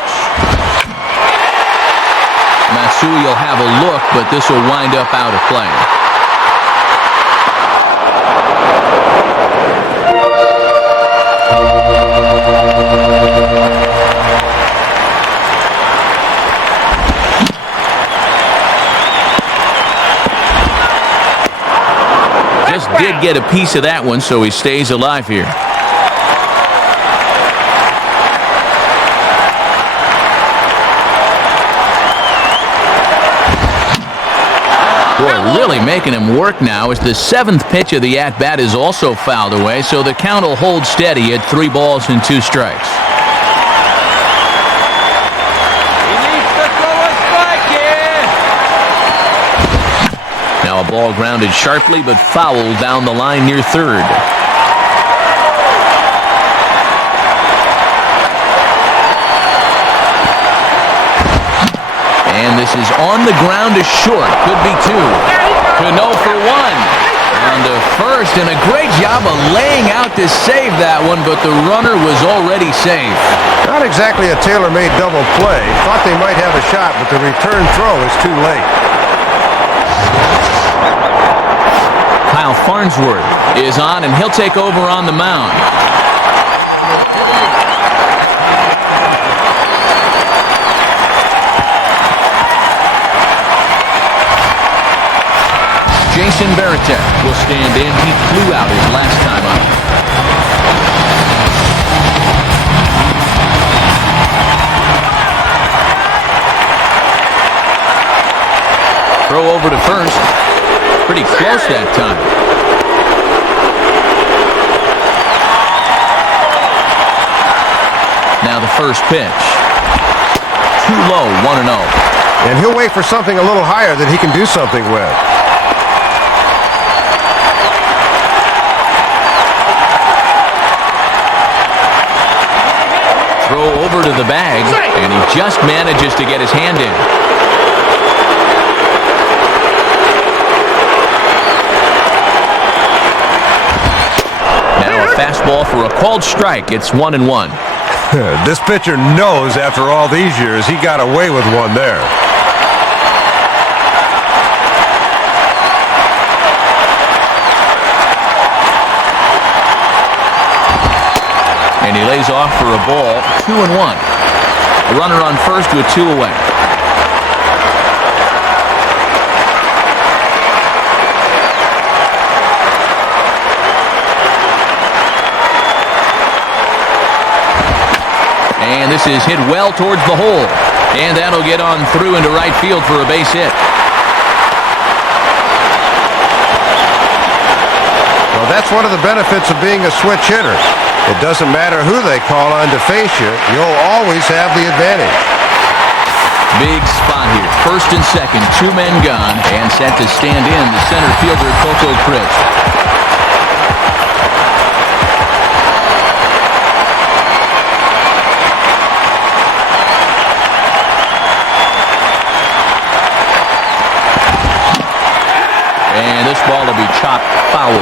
Matsui will have a look, but this will wind up out of play. Just did get a piece of that one, so he stays alive here. Boy, really making him work now as the 7th pitch of the at-bat is also fouled away, so the count will hold steady at 3 balls and 2 strikes. He needs to throw a strike here. Now a ball grounded sharply but fouled down the line near third. And this is on the ground to short. Could be 2. Cano for 1. On to first, and a great job of laying out to save that one, but the runner was already safe. Not exactly a tailor-made double play. Thought they might have a shot, but the return throw is too late. Kyle Farnsworth is on, and he'll take over on the mound. Jason Varitek will stand in. He flew out his last time up. Throw over to first. Pretty close that time. Now the first pitch. Too low, 1-0. And he'll wait for something a little higher that he can do something with. Throw over to the bag, and he just manages to get his hand in. Now a fastball for a called strike. It's 1-1. This pitcher knows after all these years he got away with one there. And he lays off for a ball, 2-1. A runner on first with 2 away. And this is hit well towards the hole. And that'll get on through into right field for a base hit. Well, that's one of the benefits of being a switch hitter. It doesn't matter who they call on to face you. You'll always have the advantage. Big spot here. First and second, 2 men gone, and set to stand in the center fielder, Coco Critch. And this ball will be chopped foul.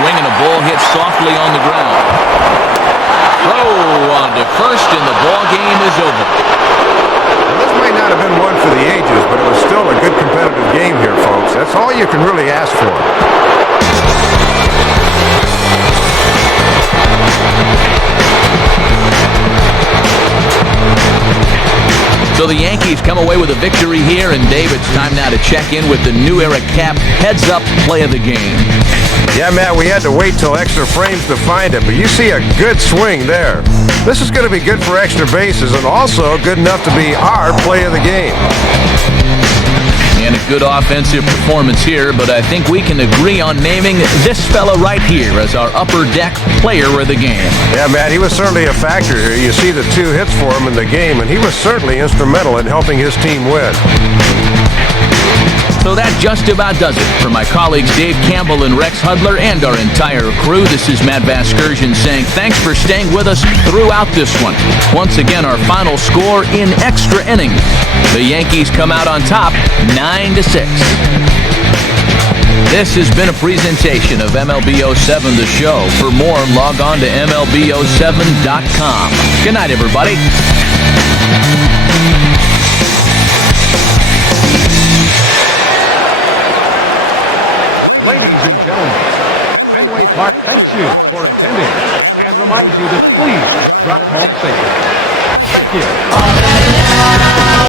Swing and a ball hit softly on the ground. Throw on to first, and the ball game is over. Now, this might not have been one for the ages, but it was still a good competitive game here, folks. That's all you can really ask for. So the Yankees come away with a victory here, and Dave, it's time now to check in with the New Era Cap heads-up play of the game. Yeah, Matt, we had to wait till extra frames to find it, but you see a good swing there. This is going to be good for extra bases and also good enough to be our play of the game. And a good offensive performance here, but I think we can agree on naming this fella right here as our upper deck player of the game. Yeah, Matt, he was certainly a factor here. You see the 2 hits for him in the game, and he was certainly instrumental in helping his team win. So that just about does it. For my colleagues Dave Campbell and Rex Hudler and our entire crew, this is Matt Vasgersian saying thanks for staying with us throughout this one. Once again, our final score in extra innings. The Yankees come out on top 9-6. This has been a presentation of MLB 07 The Show. For more, log on to MLB07.com. Good night, everybody. Ladies and gentlemen, Fenway Fenway Park thanks you for attending and reminds you to please drive home safely. Thank you.